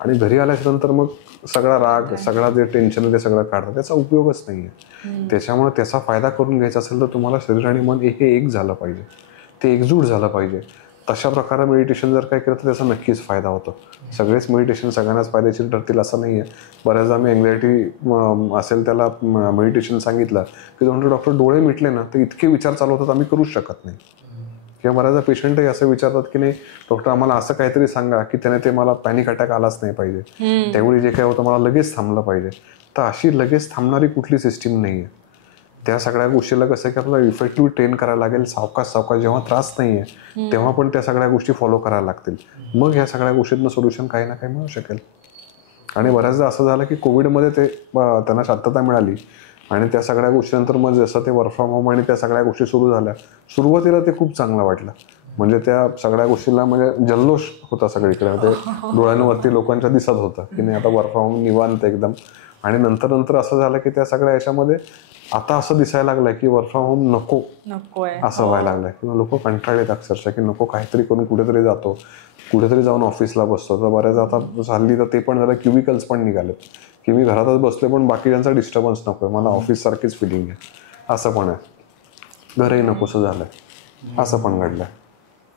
आणि घरी आल्याच्या नंतर मग सगळा राग सगळा जे टेन्शन ते सगळं काढतात, त्याचा उपयोगच नाही आहे. त्याच्यामुळे त्याचा फायदा करून घ्यायचा असेल तर तुम्हाला शरीर आणि मन एक झालं पाहिजे, ते एकजूट झालं पाहिजे. तशा प्रकारे मेडिटेशन जर काय केलं तर त्याचा नक्कीच फायदा होतो. सगळेच मेडिटेशन सगळ्यांनाच फायदेशीर ठरतील असं नाही आहे. बऱ्याचदा मी अँझायटी असेल त्याला मेडिटेशन सांगितलं की डॉक्टर डोळे मिटले ना तर इतके विचार चालू होतात आम्ही करूच शकत नाही. किंवा बऱ्याचदा पेशंटही असं विचारतात की नाही डॉक्टर आम्हाला असं काहीतरी सांगा की त्याने ते मला पॅनिक अटॅक आलाच नाही पाहिजे, त्यावेळी जे काय होतं मला लगेच थांबलं पाहिजे. तर अशी लगेच थांबणारी कुठली सिस्टीम नाही आहे. त्या सगळ्या गोष्टीला कसं की आपल्याला इफेक्टिव्ह ट्रेन करायला लागेल. सावकाश जेव्हा त्रास नाही आहे तेव्हा पण त्या सगळ्या गोष्टी फॉलो करायला लागतील. मग ह्या सगळ्या गोष्टींना सोल्युशन काही ना काही मिळू शकेल. आणि बऱ्याचदा असं झालं की कोविडमध्ये ते त्यांना शांतता मिळाली आणि त्या सगळ्या गोष्टीनंतर मग जसं ते वर्क फ्रॉम होम आणि त्या सगळ्या गोष्टी सुरू झाल्या, सुरुवातीला ते खूप चांगलं वाटलं. म्हणजे त्या सगळ्या गोष्टीला म्हणजे जल्लोष होता सगळीकडे, ते डोळ्यांवरती लोकांच्या दिसत होतं की नाही आता वर्क फ्रॉम होम निवांत एकदम. आणि नंतर असं झालं की त्या सगळ्या याच्यामध्ये आता असं दिसायला लागलंय की वर्क फ्रॉम होम नको असं व्हायला लागलंय किंवा लोक कंटाळलेत अक्षरशः की नको काहीतरी करून कुठेतरी जातो, कुठेतरी जाऊन ऑफिसला बसतो. तर बऱ्याच आता हल्ली तर ते पण झालं क्युबिकल्स पण निघालेत की मी घरातच बसले पण बाकीच्यांचा डिस्टर्बन्स नको आहे, मला ऑफिस सारखीच फिलिंग आहे असं पण आहे. घरही नकोसं झालंय असं पण घडलंय.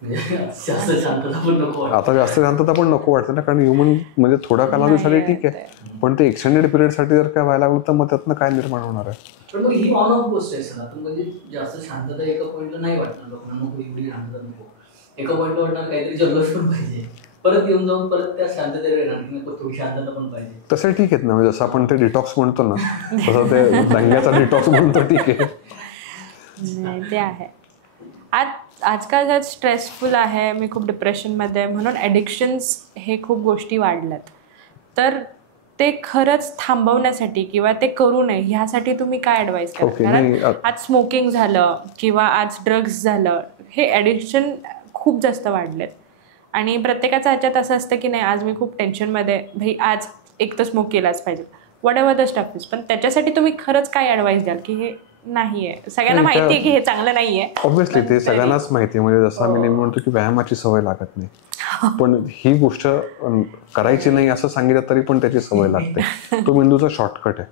आता जास्त शांतता पण नको वाटते ना, कारण ह्युमन म्हणजे थोड्या कालावधीसाठी ठीक आहे पण ते एक्सटेंडेड पिरियडसाठी जर काय व्हायला लागलं तर मग त्यातनं काय निर्माण होणार आहे. पण मग ही ऑन ऑफ गोष्ट आहे सर. म्हणजे जास्त शांतता एका पॉईंटला नाही वाटणार लोकांना, नको एवढी शांतता नको. एका पॉईंटला वाटणार काहीतरी जल्लोष पण पाहिजे, परत येऊन जाऊन परत त्या शांततेवर येणार की नको थोडी शांतता पण पाहिजे. तसं ठीक आहेत ना, म्हणजे जसं आपण ते डिटॉक्स म्हणतो ना तसं ते दंग्याचा डिटॉक्स म्हणतो ठीक आहे. ते आहे. आजकाल जर स्ट्रेसफुल आहे, मी खूप डिप्रेशनमध्ये आहे म्हणून ॲडिक्शन्स हे खूप गोष्टी वाढल्यात. तर ते खरंच थांबवण्यासाठी किंवा ते करू नये ह्यासाठी तुम्ही काय ॲडवाईस करा? कारण आज स्मोकिंग झालं किंवा आज ड्रग्स झालं, हे ॲडिक्शन खूप जास्त वाढलेत आणि प्रत्येकाचं ह्याच्यात असं असतं की नाही आज मी खूप टेन्शनमध्ये, भाई आज एक तर स्मोक केलाच पाहिजे, what ever the stuff is. पण त्याच्यासाठी तुम्ही खरंच काय ॲडवाईस द्याल की हे नाहीये? सगळ्यांना माहिती आहे की हे चांगलं नाहीये, ऑब्व्हियसली ते सगळ्यांनाच माहिती आहे. म्हणजे जसं आम्ही नेहमी म्हणतो की व्यायामाची सवय लागत नाही, पण ही गोष्ट करायची नाही असं सांगितलं तरी पण त्याची सवय लागते. तो मेंदूचा शॉर्टकट आहे.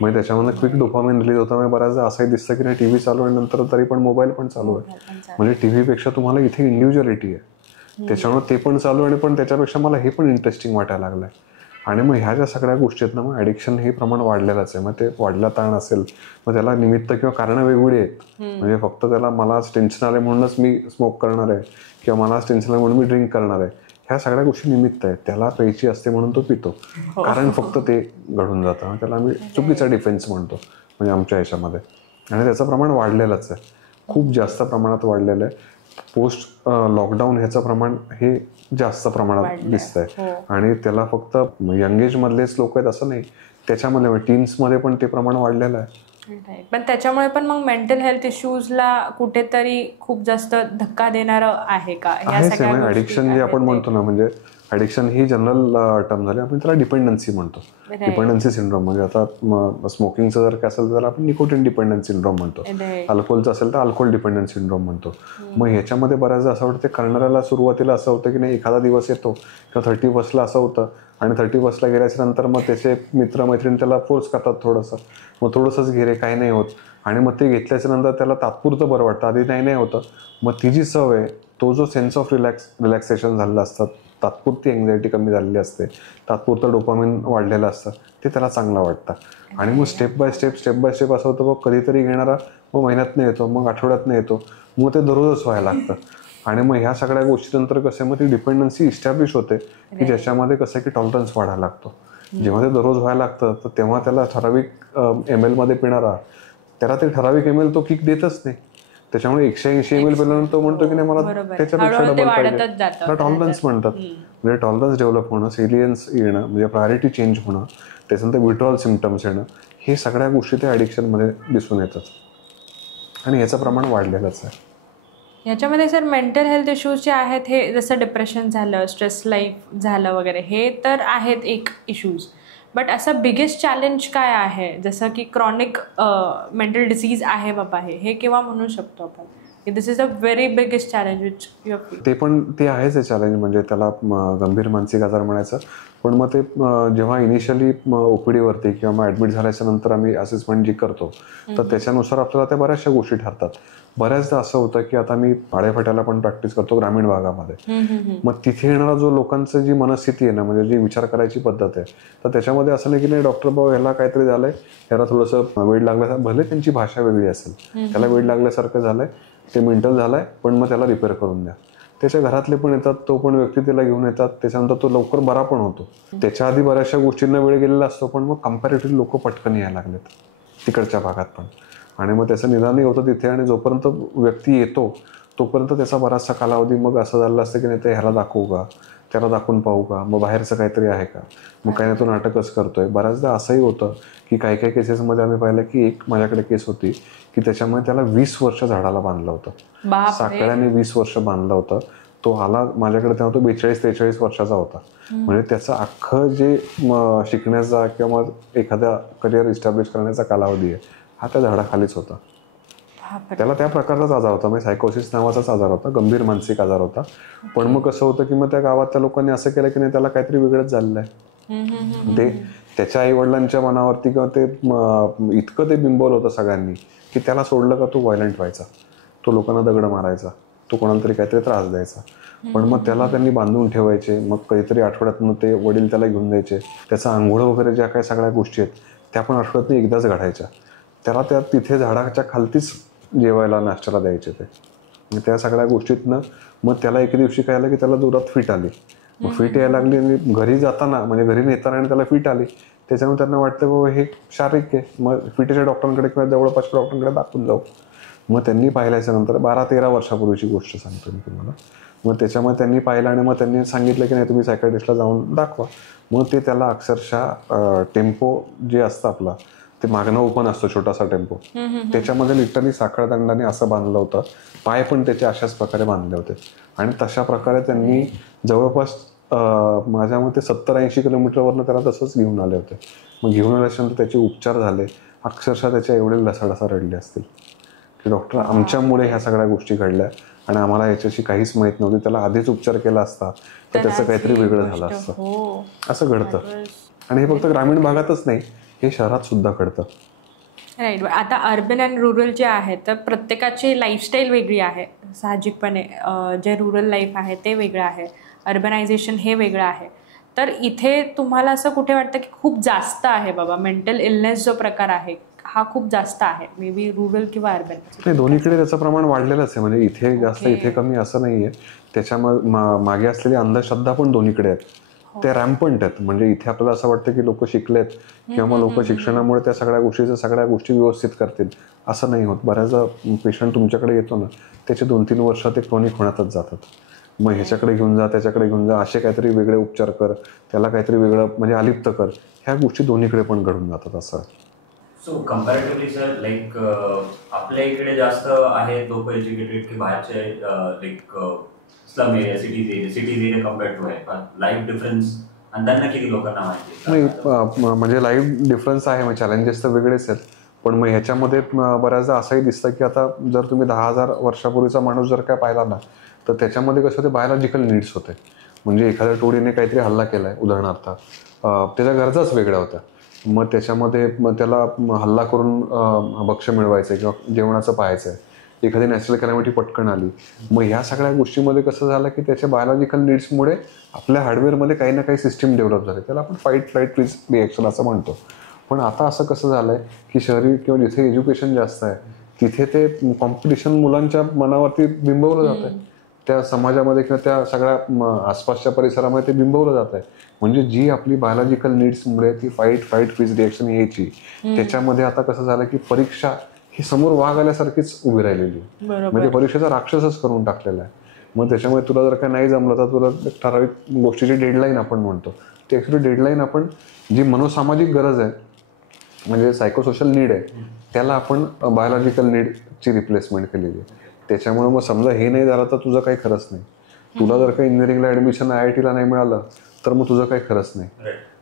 म्हणजे त्याच्यामध्ये क्विक डोपामाइन रिलीज होतं. म्हणजे बऱ्याचदा असंही दिसतं की नाही टीव्ही चालू आहे नंतर तरी पण मोबाईल पण चालू आहे. म्हणजे टीव्हीपेक्षा तुम्हाला इथे इंडिव्हिज्युअलिटी आहे, त्याच्यामुळे ते पण चालू आहे आणि पण त्याच्यापेक्षा मला हे पण इंटरेस्टिंग वाटायला लागलंय. आणि मग ह्या ज्या सगळ्या गोष्टी आहेत ना, मग ॲडिक्शन हे प्रमाण वाढलेलंच आहे. मग ते वाढला ताण असेल, मग त्याला निमित्त किंवा कारणं वेगवेगळी आहेत. म्हणजे फक्त त्याला मला आज टेन्शन आले म्हणूनच मी स्मोक करणार आहे किंवा मला आज टेन्शन आलं म्हणून मी ड्रिंक करणार आहे, ह्या सगळ्या गोष्टी निमित्त आहेत. त्याला प्यायची असते म्हणून तो पितो, कारण फक्त ते घडून जातं. त्याला आम्ही चुकीचा डिफेन्स म्हणतो म्हणजे आमच्या ह्याच्यामध्ये. आणि त्याचं प्रमाण वाढलेलंच आहे, खूप जास्त प्रमाणात वाढलेलं आहे. पोस्ट लॉकडाऊन ह्याचं प्रमाण हे जास्त प्रमाणात दिसतंय. आणि त्याला फक्त यंग एज मधलेच लोक आहेत असं नाही, त्याच्यामध्ये टीन्समध्ये पण ते प्रमाण वाढलेलं आहे. पण त्याच्यामुळे पण मग मेंटल हेल्थ इश्यूजला कुठेतरी खूप जास्त धक्का देणारं आहे का? ॲडिक्शन जे आपण म्हणतो ना, म्हणजे ॲडिक्शन ही जनरल टर्म झाली, आपण त्याला डिपेंडन्सी म्हणतो. डिपेंडन्सी सिंड्रोम म्हणजे आता स्मोकिंगचं जर काय असेल तर त्याला आपण निकोटीन डिपेंडन्स सिंड्रोम म्हणतो, अल्कोहोलचं असेल तर अल्कोहोल डिपेंडन्स सिंड्रोम म्हणतो. मग ह्याच्यामध्ये बऱ्याचदा असं वाटतं करणाऱ्याला सुरुवातीला असं होतं की नाही, एखादा दिवस येतो किंवा 31st असं होतं आणि 31st गेल्याच्या नंतर मग त्याचे मित्रमैत्रिणी त्याला फोर्स करतात थोडंसं, मग थोडंसंच घे रे, काही नाही होत. आणि मग ते घेतल्याच्या नंतर त्याला तात्पुरतं बरं वाटतं, आधी नाही होतं. मग ती जी सवय, तो जो सेन्स ऑफ रिलॅक्सेशन झालेलं असतं, तात्पुरती एन्झायटी कमी झालेली असते, तात्पुरतं डोपामिन वाढलेलं असतं, ते त्याला चांगलं वाटतं. आणि मग स्टेप बाय स्टेप असं होतं, मग कधीतरी घेणारा मग महिन्यातनं येतो, मग आठवड्यातनं येतो, मग ते दररोजच व्हायला लागतं. आणि मग ह्या सगळ्या गोष्टीनंतर कसं मग ती डिपेंडन्सी इस्टॅब्लिश होते की ज्याच्यामध्ये कसं की टॉलरन्स वाढायला लागतो. जेव्हा ते दररोज व्हायला लागतं तर तेव्हा त्याला ठराविक ML मध्ये पिणारा, त्याला ते ठराविक ML तो किक देतच नाही. त्याच्यामुळे 180 ML पिल्यानंतर तो म्हणतो की नाही मला त्याच्यापेक्षा डबल पाहिजे, त्याला टॉलरन्स म्हणतात. म्हणजे टॉलरन्स डेव्हलप होणं, सिलियन्स येणं, म्हणजे प्रायोरिटी चेंज होणं, त्याच्यानंतर विड्रॉल सिम्पटम्स येणं, हे सगळ्या गोष्टी त्या ॲडिक्शनमध्ये दिसून येतात. आणि याचं प्रमाण वाढलेलंच आहे. ह्याच्यामध्ये सर मेंटल हेल्थ इश्यूज जे आहेत, हे जसं डिप्रेशन झालं, स्ट्रेस लाईफ झालं वगैरे, हे तर आहेत एक इश्यूज. बट असं बिगेस्ट चॅलेंज काय आहे, जसं की क्रॉनिक मेंटल डिसीज आहे बाबा, हे केव्हा म्हणू शकतो आपण की this is a very biggest challenge which you feel? ते आहेच चॅलेंज, म्हणजे त्याला गंभीर मानसिक आजार म्हणायचं. पण मग ते जेव्हा इनिशियली OPD वरती किंवा मग ॲडमिट झाल्याच्या नंतर आम्ही असेसमेंट जी करतो, तर त्याच्यानुसार आपल्याला त्या बऱ्याचशा गोष्टी ठरतात. बऱ्याचदा असं होतं की आता मी भाडेफाट्याला पण प्रॅक्टिस करतो ग्रामीण भागामध्ये, मग तिथे येणारा जो लोकांचं जी मनस्थिती आहे ना, म्हणजे जी विचार करायची पद्धत आहे, तर त्याच्यामध्ये असं नाही की नाही डॉक्टर भाऊ ह्याला काहीतरी झालंय, ह्याला थोडंसं वेळ लागलं, भले त्यांची भाषा वेगळी असेल, त्याला वेळ लागल्यासारखं झालंय, ते मेंटल झालंय, पण मग त्याला रिपेअर करून द्या. त्याच्या घरातले पण येतात, तो पण व्यक्ती त्याला घेऊन येतात, त्याच्यानंतर तो लवकर बरा पण होतो. त्याच्या आधी बऱ्याचशा गोष्टींना वेळ गेलेला असतो, पण मग कम्पॅरेटिव्हली लोक पटकन यायला लागलेत तिकडच्या भागात पण. आणि मग त्याचं निदानही होतं तिथे, आणि जोपर्यंत व्यक्ती येतो तोपर्यंत त्याचा बराचसा कालावधी मग असं झालं असतं की नाही ते ह्याला दाखवू का, त्याला दाखवून पाहू का, मग बाहेरचं काहीतरी आहे का, मग काही नाही तो नाटकच करतोय. बऱ्याचदा असंही होतं की काही काही केसेसमध्ये आम्ही पाहिलं की एक माझ्याकडे केस होती की त्याच्यामुळे त्याला 20 वर्ष झाडाला बांधलं होतं, साखळ्याने 20 वर्ष बांधलं होतं. तो आला माझ्याकडे तेव्हा तो 42-43 वर्षाचा होता. म्हणजे त्याचं अख्खं जे शिकण्याचा किंवा मग एखाद्या करिअर इस्टॅब्लिश करण्याचा कालावधी आहे हा त्या झाडाखालीच होता. त्याला त्या प्रकारचाच आजार होता, म्हणजे सायकोसिस नावाचाच आजार होता, गंभीर मानसिक आजार होता. पण मग कसं होतं की मग त्या गावातल्या लोकांनी असं केलं की नाही त्याला काहीतरी वेगळंच झालेलं आहे. ते त्याच्या आईवडिलांच्या मनावरती किंवा ते इतकं ते बिंबवलं होतं सगळ्यांनी की त्याला सोडलं का तो व्हायलंट व्हायचा, तो लोकांना दगड मारायचा, तो कोणाला तरी काहीतरी त्रास द्यायचा. पण मग त्याला त्यांनी बांधून ठेवायचे, मग कधीतरी आठवड्यातनं ते वडील त्याला घेऊन द्यायचे. त्याचा आंघोळ वगैरे ज्या काही सगळ्या गोष्टी आहेत त्या पण आठवड्यातनं एकदाच घडायच्या. त्याला त्या तिथे झाडाच्या खालतीच जेवायला नाश्त्याला द्यायचे ते. त्या सगळ्या गोष्टीतनं मग त्याला एके दिवशी काय आलं की त्याला जोरात फिट आली. मग फिट यायला लागली आणि घरी जाताना म्हणजे घरी नेताना आणि त्याला फिट आली. त्याच्यामुळे त्यांना वाटतं बाबा हे शारीरिक आहे, मग फिटेच्या डॉक्टरांकडे किंवा जवळपासच्या डॉक्टरांकडे दाखवून जाऊ. मग त्यांनी पाहिल्याच्या नंतर 12-13 वर्षापूर्वीची गोष्ट सांगतो मी तुम्हाला. मग त्याच्यामुळे त्यांनी पाहिलं आणि मग त्यांनी सांगितलं की नाही तुम्ही सायकायट्रिस्टला जाऊन दाखवा. मग ते त्याला अक्षरशः टेम्पो जे असतं आपला ते मागणं ओपन असतो छोटासा टेम्पो, त्याच्यामध्ये लिटरली साखळदंडाने असं बांधलं होतं, पाय पण त्याचे अशाच प्रकारे बांधले होते. आणि तशा प्रकारे त्यांनी जवळपास माझ्या मते 70-80 किलोमीटरवरनं त्याला तसंच घेऊन आले होते. मग घेऊन आल्याच्यानंतर त्याचे उपचार झाले. अक्षरशः त्याच्या एवढे लसाडसा रडले असतील की डॉक्टर आमच्यामुळे ह्या सगळ्या गोष्टी घडल्या आणि आम्हाला याच्याशी काहीच माहीत नव्हती, त्याला आधीच उपचार केला असता तर त्याचं काहीतरी वेगळं झालं असतं. असं घडतं. आणि हे फक्त ग्रामीण भागातच नाही, हे शहरात सुद्धा घडतं. राईट. आता अर्बन अँड रुरल जे आहे तर प्रत्येकाची लाईफस्टाईल वेगळी आहे साहजिकपणे. जे रुरल लाईफ आहे ते वेगळं आहे, अर्बनायझेशन हे वेगळं आहे. तर इथे तुम्हाला असं कुठे वाटतं की खूप जास्त आहे बाबा मेंटल इलनेस जो प्रकार आहे हा खूप जास्त आहे, मे बी रुरल किंवा अर्बन? नाही, दोन्हीकडे त्याचं प्रमाण वाढलेलंच आहे. म्हणजे इथे जास्त इथे कमी असं नाहीये. त्याच्या मागे असलेली अंधश्रद्धा पण दोन्हीकडे आहेत. ते रॅम्पंट आहेत. म्हणजे इथे आपल्याला असं वाटतं की लोक शिकलेत किंवा मग लोक शिक्षणामुळे त्या सगळ्या गोष्टी व्यवस्थित करतील, असं नाही होत. बऱ्याचदा पेशंट तुमच्याकडे येतो ना, त्याचे 2-3 वर्ष ते क्रॉनिक होण्यातच जातात. मग ह्याच्याकडे घेऊन जा, त्याच्याकडे घेऊन जा, असे काहीतरी वेगळे उपचार कर, त्याला काहीतरी वेगळं म्हणजे अलिप्त कर, ह्या गोष्टी दोन्हीकडे पण घडून जातात असं. सो कम्पॅरेटिव्हली सर लाईक आपल्या इकडे जास्त आहेत लोक एज्युकेटेड की बाहेरचे like slum area cities area compared to आहे, लाईफ डिफरन्स आणि त्यांना किती लोकांना माहिती नाही, म्हणजे लाईफ डिफरन्स आहे. म्हणजे चॅलेंजेस तर वेगळेच आहेत, पण मग ह्याच्यामध्ये बऱ्याचदा असंही दिसतं की आता जर तुम्ही 10,000 वर्षापूर्वीचा माणूस जर काय पाहिला ना, तर त्याच्यामध्ये कसं होते बायोलॉजिकल नीड्स होते. म्हणजे एखाद्या टोळीने काहीतरी हल्ला केलाय उदाहरणार्थ, त्याच्या गरजाच वेगळ्या होत्या. मग त्याच्यामध्ये त्याला हल्ला करून भक्ष्य मिळवायचं किंवा जेवणाचं पाहायचं आहे. एखादी नॅचरल कॅलॅमिटी पटकन आली, मग ह्या सगळ्या गोष्टीमध्ये कसं झालं की त्याच्या बायोलॉजिकल नीड्समुळे आपल्या हार्डवेअरमध्ये काही ना काही सिस्टीम डेव्हलप झाले. त्याला आपण फाईट फ्लाईट फ्रीज रिॲक्शन असं म्हणतो. पण आता असं कसं झालंय की शहरी किंवा जिथे एज्युकेशन जास्त आहे तिथे ते कॉम्पिटिशन मुलांच्या मनावरती बिंबवलं जात आहे. त्या समाजामध्ये किंवा त्या सगळ्या आसपासच्या परिसरामध्ये ते बिंबवलं जात आहे. म्हणजे जी आपली बायोलॉजिकल नीड्समुळे ती फाईट फ्रीज रिॲक्शन यायची, त्याच्यामध्ये आता कसं झालं की परीक्षा ही समोर वाघ आल्यासारखीच उभी राहिलेली. म्हणजे परीक्षेचा राक्षसच करून टाकलेला आहे. मग त्याच्यामुळे तुला जर काय नाही जमलं तर तुला ठराविक गोष्टीची डेडलाईन आपण म्हणतो, ती ॲक्च्युली डेडलाईन आपण जी मनोसामाजिक गरज आहे म्हणजे सायकोसोशल नीड आहे, त्याला आपण बायोलॉजिकल नीडची रिप्लेसमेंट केलेली आहे. त्याच्यामुळे मग समजा हे नाही झालं तर तुझं काही खरंच नाही. तुला जर काही इंजिनिअरिंगला ॲडमिशन IITला नाही मिळालं तर मग तुझं काही खरंच नाही.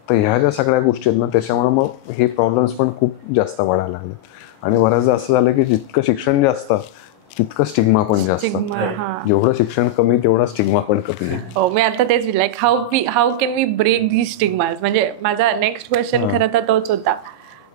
तर ह्या ज्या सगळ्या गोष्टी आहेत ना, त्याच्यामुळे मग हे प्रॉब्लेम्स पण खूप जास्त वाढायला लागले. आणि बऱ्याचदा असं झालं की जितकं शिक्षण जास्त तितकं स्टिग्मा पण जास्त. जेवढं शिक्षण कमी तेवढा स्टिग्मा पण कमी. हो, मी आता तेच like how can we break these stigmas. म्हणजे माझा नेक्स्ट क्वेश्चन खरं तर तोच होता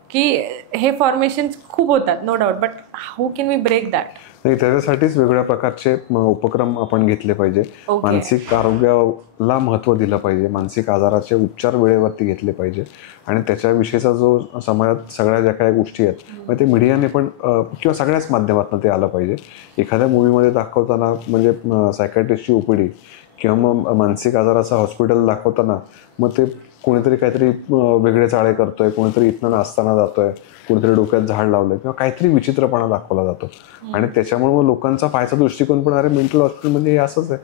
की हे फॉर्मेशन खूप होतात no doubt, but how can we break that? नाही, त्याच्यासाठीच वेगळ्या प्रकारचे उपक्रम आपण घेतले पाहिजे. मानसिक आरोग्याला महत्त्व दिलं पाहिजे, मानसिक आजाराचे उपचार वेळेवरती घेतले पाहिजे. आणि त्याच्याविषयीचा जो समाजात सगळ्या ज्या काही गोष्टी आहेत मग ते मीडियाने पण किंवा सगळ्याच माध्यमातून ते आलं पाहिजे. एखाद्या मूवीमध्ये दाखवताना म्हणजे सायकॅट्रिस्टची OPD किंवा मग मानसिक आजाराचं हॉस्पिटल दाखवताना मग ते कोणीतरी काहीतरी वेगळे चाळे करतोय, कोणीतरी इथनं नाचताना जातोय, कोणीतरी डोक्यात झाड लावलंय किंवा काहीतरी विचित्रपणा दाखवला जातो. आणि त्याच्यामुळे मग लोकांचा पाहायचा दृष्टिकोन पण अरे मेंटल हॉस्पिटल म्हणजे हे असंच आहे,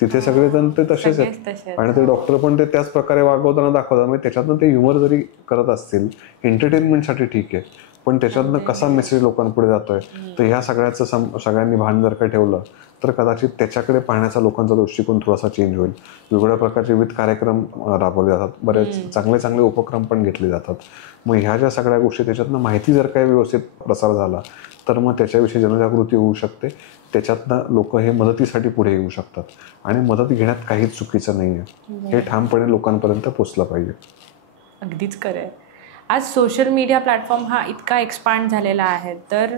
तिथे सगळेजण ते तसेच आहेत आणि ते डॉक्टर पण ते त्याच प्रकारे वागवताना दाखवतात. म्हणजे त्याच्यातनं ते ह्युमर जरी करत असतील एंटरटेनमेंटसाठी ठीक आहे, पण त्याच्यातनं कसा मेसेज लोकांपुढे जातोय तर ह्या सगळ्याचं सगळ्यांनी भान जर का ठेवलं तर कदाचित त्याच्याकडे पाहण्याचा लोकांचा दृष्टिकोन थोडासा चेंज होईल. वेगवेगळ्या प्रकारचे विविध कार्यक्रम राबवले जातात, बरेच चांगले उपक्रम पण घेतले जातात. मग ह्या ज्या सगळ्या गोष्टी त्याच्यातनं माहिती जर काही व्यवस्थित प्रसार झाला तर मग त्याच्याविषयी जनजागृती होऊ शकते. त्याच्यातनं लोक हे मदतीसाठी पुढे येऊ शकतात आणि मदत घेण्यात काहीच चुकीचं नाही आहे. हे ठामपणे लोकांपर्यंत पोचलं पाहिजे. अगदीच खरं आहे. आज सोशल मीडिया प्लॅटफॉर्म हा इतका एक्सपांड झालेला आहे, तर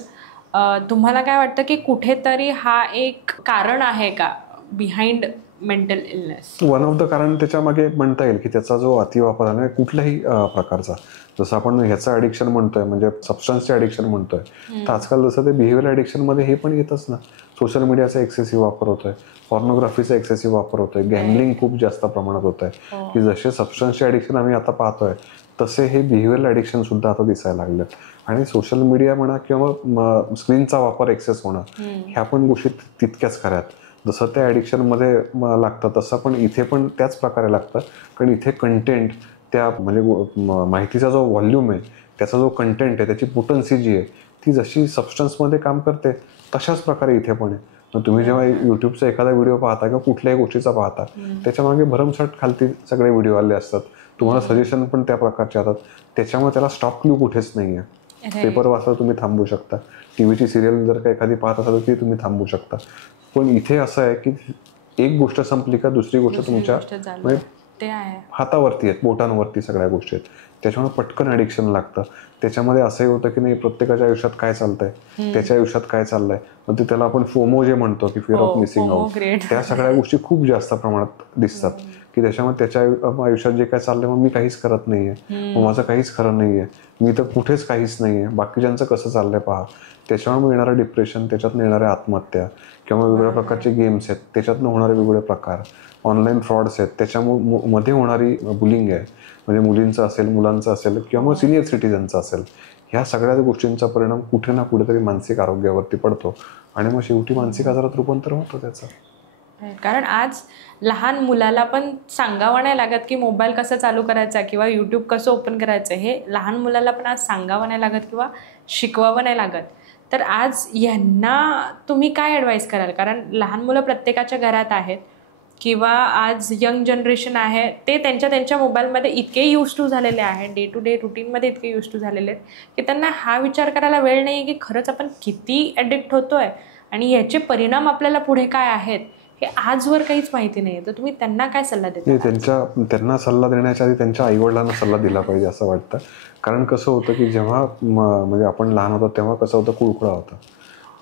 तुम्हाला काय वाटतं की कुठेतरी हा एक कारण आहे का behind mental illness? One of the कारण त्याच्या मागे म्हणता येईल की त्याचा जो अतिवापर आहे कुठल्याही प्रकारचा, जसं आपण ह्याचं ॲडिक्शन म्हणतोय म्हणजे सबस्टन्सचे ॲडिक्शन म्हणतोय, तर आजकाल जसं ते बिहेवियर ॲडिक्शनमध्ये हे पण येतच ना. सोशल मीडियाचा एक्सेसिव्ह वापर होतोय, पॉर्नोग्राफीचा एक्सेसिव्ह वापर होतोय, गॅम्बलिंग खूप जास्त प्रमाणात होत आहे. की जसे सबस्टन्सचे ॲडिक्शन आम्ही आता पाहतोय तसे हे बिहेवियर ॲडिक्शन सुद्धा आता दिसायला लागलेत. आणि सोशल मीडिया म्हणा किंवा स्क्रीनचा वापर एक्सेस होणं ह्या पण गोष्टी तितक्याच खऱ्या आहेत. जसं त्या ॲडिक्शनमध्ये लागतं तसं पण इथे पण त्याच प्रकारे लागतं. कारण इथे कंटेंट त्या म्हणजे माहितीचा जो व्हॉल्यूम आहे, त्याचा जो कंटेंट आहे, त्याची पोटन्सी जी आहे ती जशी सबस्टन्समध्ये काम करते तशाच प्रकारे इथे पण आहे. मग तुम्ही जेव्हा यूट्यूबचा एखादा व्हिडिओ पाहता किंवा कुठल्याही गोष्टीचा पाहता त्याच्यामागे भरमसाठ खालती सगळे व्हिडिओ आले असतात. तुम्हाला सजेशन पण त्या प्रकारचे येतात. त्याच्यामुळे त्याला स्टॉप क्लू कुठेच नाही आहे. पेपर वाचता तुम्ही थांबू शकता, टीव्हीची सिरियल जर का एखादी पाहत असाल तर ती तुम्ही थांबू शकता. पण इथे असं आहे की एक गोष्ट संपली का दुसरी गोष्ट तुमच्या म्हणजे ते आहे. हातावरती आहेत, बोटांवरती सगळ्या गोष्टी आहेत. त्याच्यामुळे पटकन ॲडिक्शन लागतं. त्याच्यामध्ये असंही होतं की नाही प्रत्येकाच्या आयुष्यात काय चालतंय, त्याच्या आयुष्यात काय चाललंय, मग ते त्याला आपण फोमो जे म्हणतो की फिअर ऑफ मिसिंग आउट, त्या सगळ्या गोष्टी खूप जास्त प्रमाणात दिसतात की त्याच्यामध्ये त्याच्या आयुष्यात जे काय चाललंय मग मी काहीच करत नाहीये, मग माझं काहीच खरं नाहीये, मी तर कुठेच काहीच नाहीये, बाकीच्यांचं कसं चाललंय पहा. त्याच्यामुळे येणारं डिप्रेशन, त्याच्यातनं येणाऱ्या आत्महत्या किंवा वेगवेगळ्या प्रकारचे गेम्स आहेत त्याच्यातनं होणारे वेगवेगळे प्रकार, ऑनलाईन फ्रॉड्स आहेत, त्याच्यामुळे मध्ये होणारी बुलिंग आहे, म्हणजे मुलींचं असेल, मुलांचं असेल किंवा मग सिनियर सिटीजनचं असेल, ह्या सगळ्या गोष्टींचा परिणाम कुठे ना कुठेतरी मानसिक आरोग्यावरती पडतो आणि मग शेवटी मानसिक आजारात रूपांतर होतं त्याचं. कारण आज लहान मुलाला पण सांगावं नाही लागत की मोबाईल कसा चालू करायचा किंवा यूट्यूब कसं ओपन करायचं, हे लहान मुलाला पण आज सांगावं नाही लागत किंवा शिकवावं नाही लागत. तर आज यांना तुम्ही काय ॲडवाईस कराल? कारण लहान मुलं प्रत्येकाच्या घरात आहेत किंवा आज यंग जनरेशन आहे, ते त्यांच्या मोबाईलमध्ये इतके यूज टू झालेले आहेत, डे टू डे रुटीनमध्ये इतके यूज टू झालेले आहेत की त्यांना हा विचार करायला वेळ नाही की खरंच आपण किती ॲडिक्ट होतोय आणि याचे परिणाम आपल्याला पुढे काय आहेत हे आजवर काहीच माहिती नाही. तर तुम्ही त्यांना काय सल्ला देता? त्यांना सल्ला देण्याच्या आधी त्यांच्या आईवडिलांना सल्ला दिला पाहिजे असं वाटतं. कारण कसं होतं की जेव्हा म्हणजे आपण लहान होतो तेव्हा कसं होतं, कुळकुळा होता,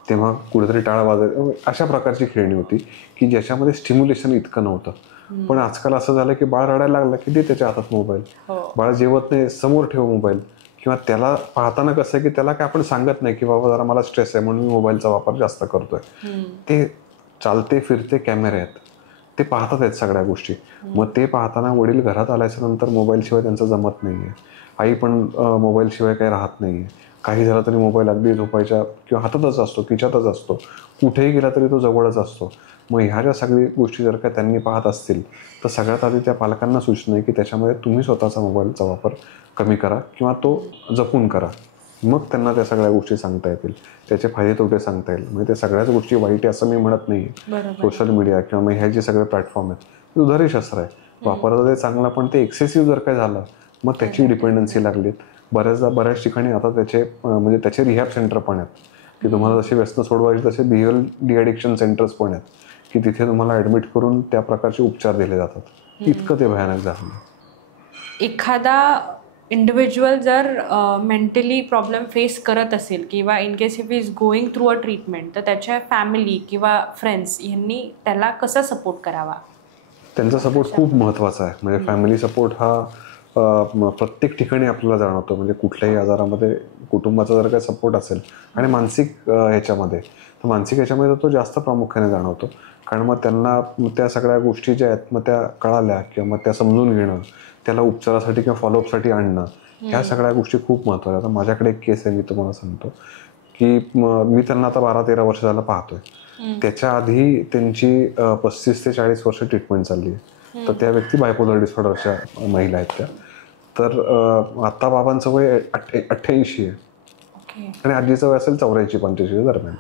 तेव्हा कुठेतरी टाळा वाजत, अशा प्रकारची खेळणी होती की ज्याच्यामध्ये स्टिम्युलेशन इतकं नव्हतं. पण आजकाल असं झालं की बाळ रडायला लागलं की दे त्याच्या हातात मोबाईल, बाळ जेवत नाही समोर ठेव मोबाईल, किंवा त्याला पाहताना कसं आहे की त्याला काय आपण सांगत नाही की बाबा जरा मला स्ट्रेस आहे म्हणून मी मोबाईलचा वापर जास्त करतोय. ते चालते फिरते कॅमेरे आहेत, ते पाहतात आहेत सगळ्या गोष्टी. मग ते पाहताना वडील घरात आल्याच्या नंतर मोबाईलशिवाय त्यांचं जमत नाहीये, आई पण मोबाईलशिवाय काही राहत नाहीये. काही झालं तरी मोबाईल अगदी झोपायच्या किंवा हातातच असतो, खिशातच असतो, कुठेही गेला तरी तो जवळच असतो. मग ह्या ज्या सगळी गोष्टी जर का त्यांनी पाहत असतील तर सगळ्यात आधी त्या पालकांना सूचना आहे की त्याच्यामध्ये तुम्ही स्वतःचा मोबाईलचा वापर कमी करा किंवा तो जपून करा. मग त्यांना त्या सगळ्या गोष्टी सांगता येतील, त्याचे फायदे तोटे सांगता येईल. म्हणजे त्या सगळ्याच गोष्टी वाईट आहे असं मी म्हणत नाही. सोशल मीडिया किंवा मग ह्या जे सगळे प्लॅटफॉर्म आहेत ते उधारी शस्त्र आहे, वापरता ते चांगला, पण ते एक्सेसिव्ह जर काय झालं मग त्याची डिपेंडन्सी लागली. बऱ्याच ठिकाणी आता म्हणजे त्याचे रिहॅब सेंटर पण आहेत की तुम्हाला जशी व्यसन सोडवायची तसे बिहेवियरल डिॲडिक्शन सेंटर्स पण आहेत की तिथे तुम्हाला ॲडमिट करून त्या प्रकारचे उपचार दिले जातात. इतकं ते भयानक झालं. एखादा इंडिव्हिज्युअल जर मेंटली प्रॉब्लेम फेस करत असेल किंवा in case if is going through a treatment, तर त्याच्या फॅमिली किंवा फ्रेंड्स यांनी त्याला कसा सपोर्ट करावा? त्यांचा सपोर्ट खूप महत्त्वाचा आहे. म्हणजे फॅमिली सपोर्ट हा प्रत्येक ठिकाणी आपल्याला जाणवतो. म्हणजे कुठल्याही आजारामध्ये कुटुंबाचा जर काही सपोर्ट असेल आणि मानसिक ह्याच्यामध्ये, तर मानसिक ह्याच्यामध्ये तो जास्त प्रामुख्याने जाणवतो. कारण मग त्यांना त्या सगळ्या गोष्टी ज्या आहेत मग त्या कळाल्या किंवा मग त्या समजून घेणं, त्याला उपचारासाठी किंवा फॉलोअपसाठी आणणं, ह्या सगळ्या गोष्टी खूप महत्त्वाच्या. आता माझ्याकडे एक केस आहे, मी तुम्हाला सांगतो की मी त्यांना आता 12-13 वर्ष झालं पाहतोय. त्याच्या आधी त्यांची 35 ते 40 वर्ष ट्रीटमेंट चालली आहे. तर त्या व्यक्ती बायपोलर डिसऑर्डरच्या महिला आहेत त्या. तर आता बाबांचं वय 88 आहे आणि आजीचं वय असेल 84-85 दरम्यान.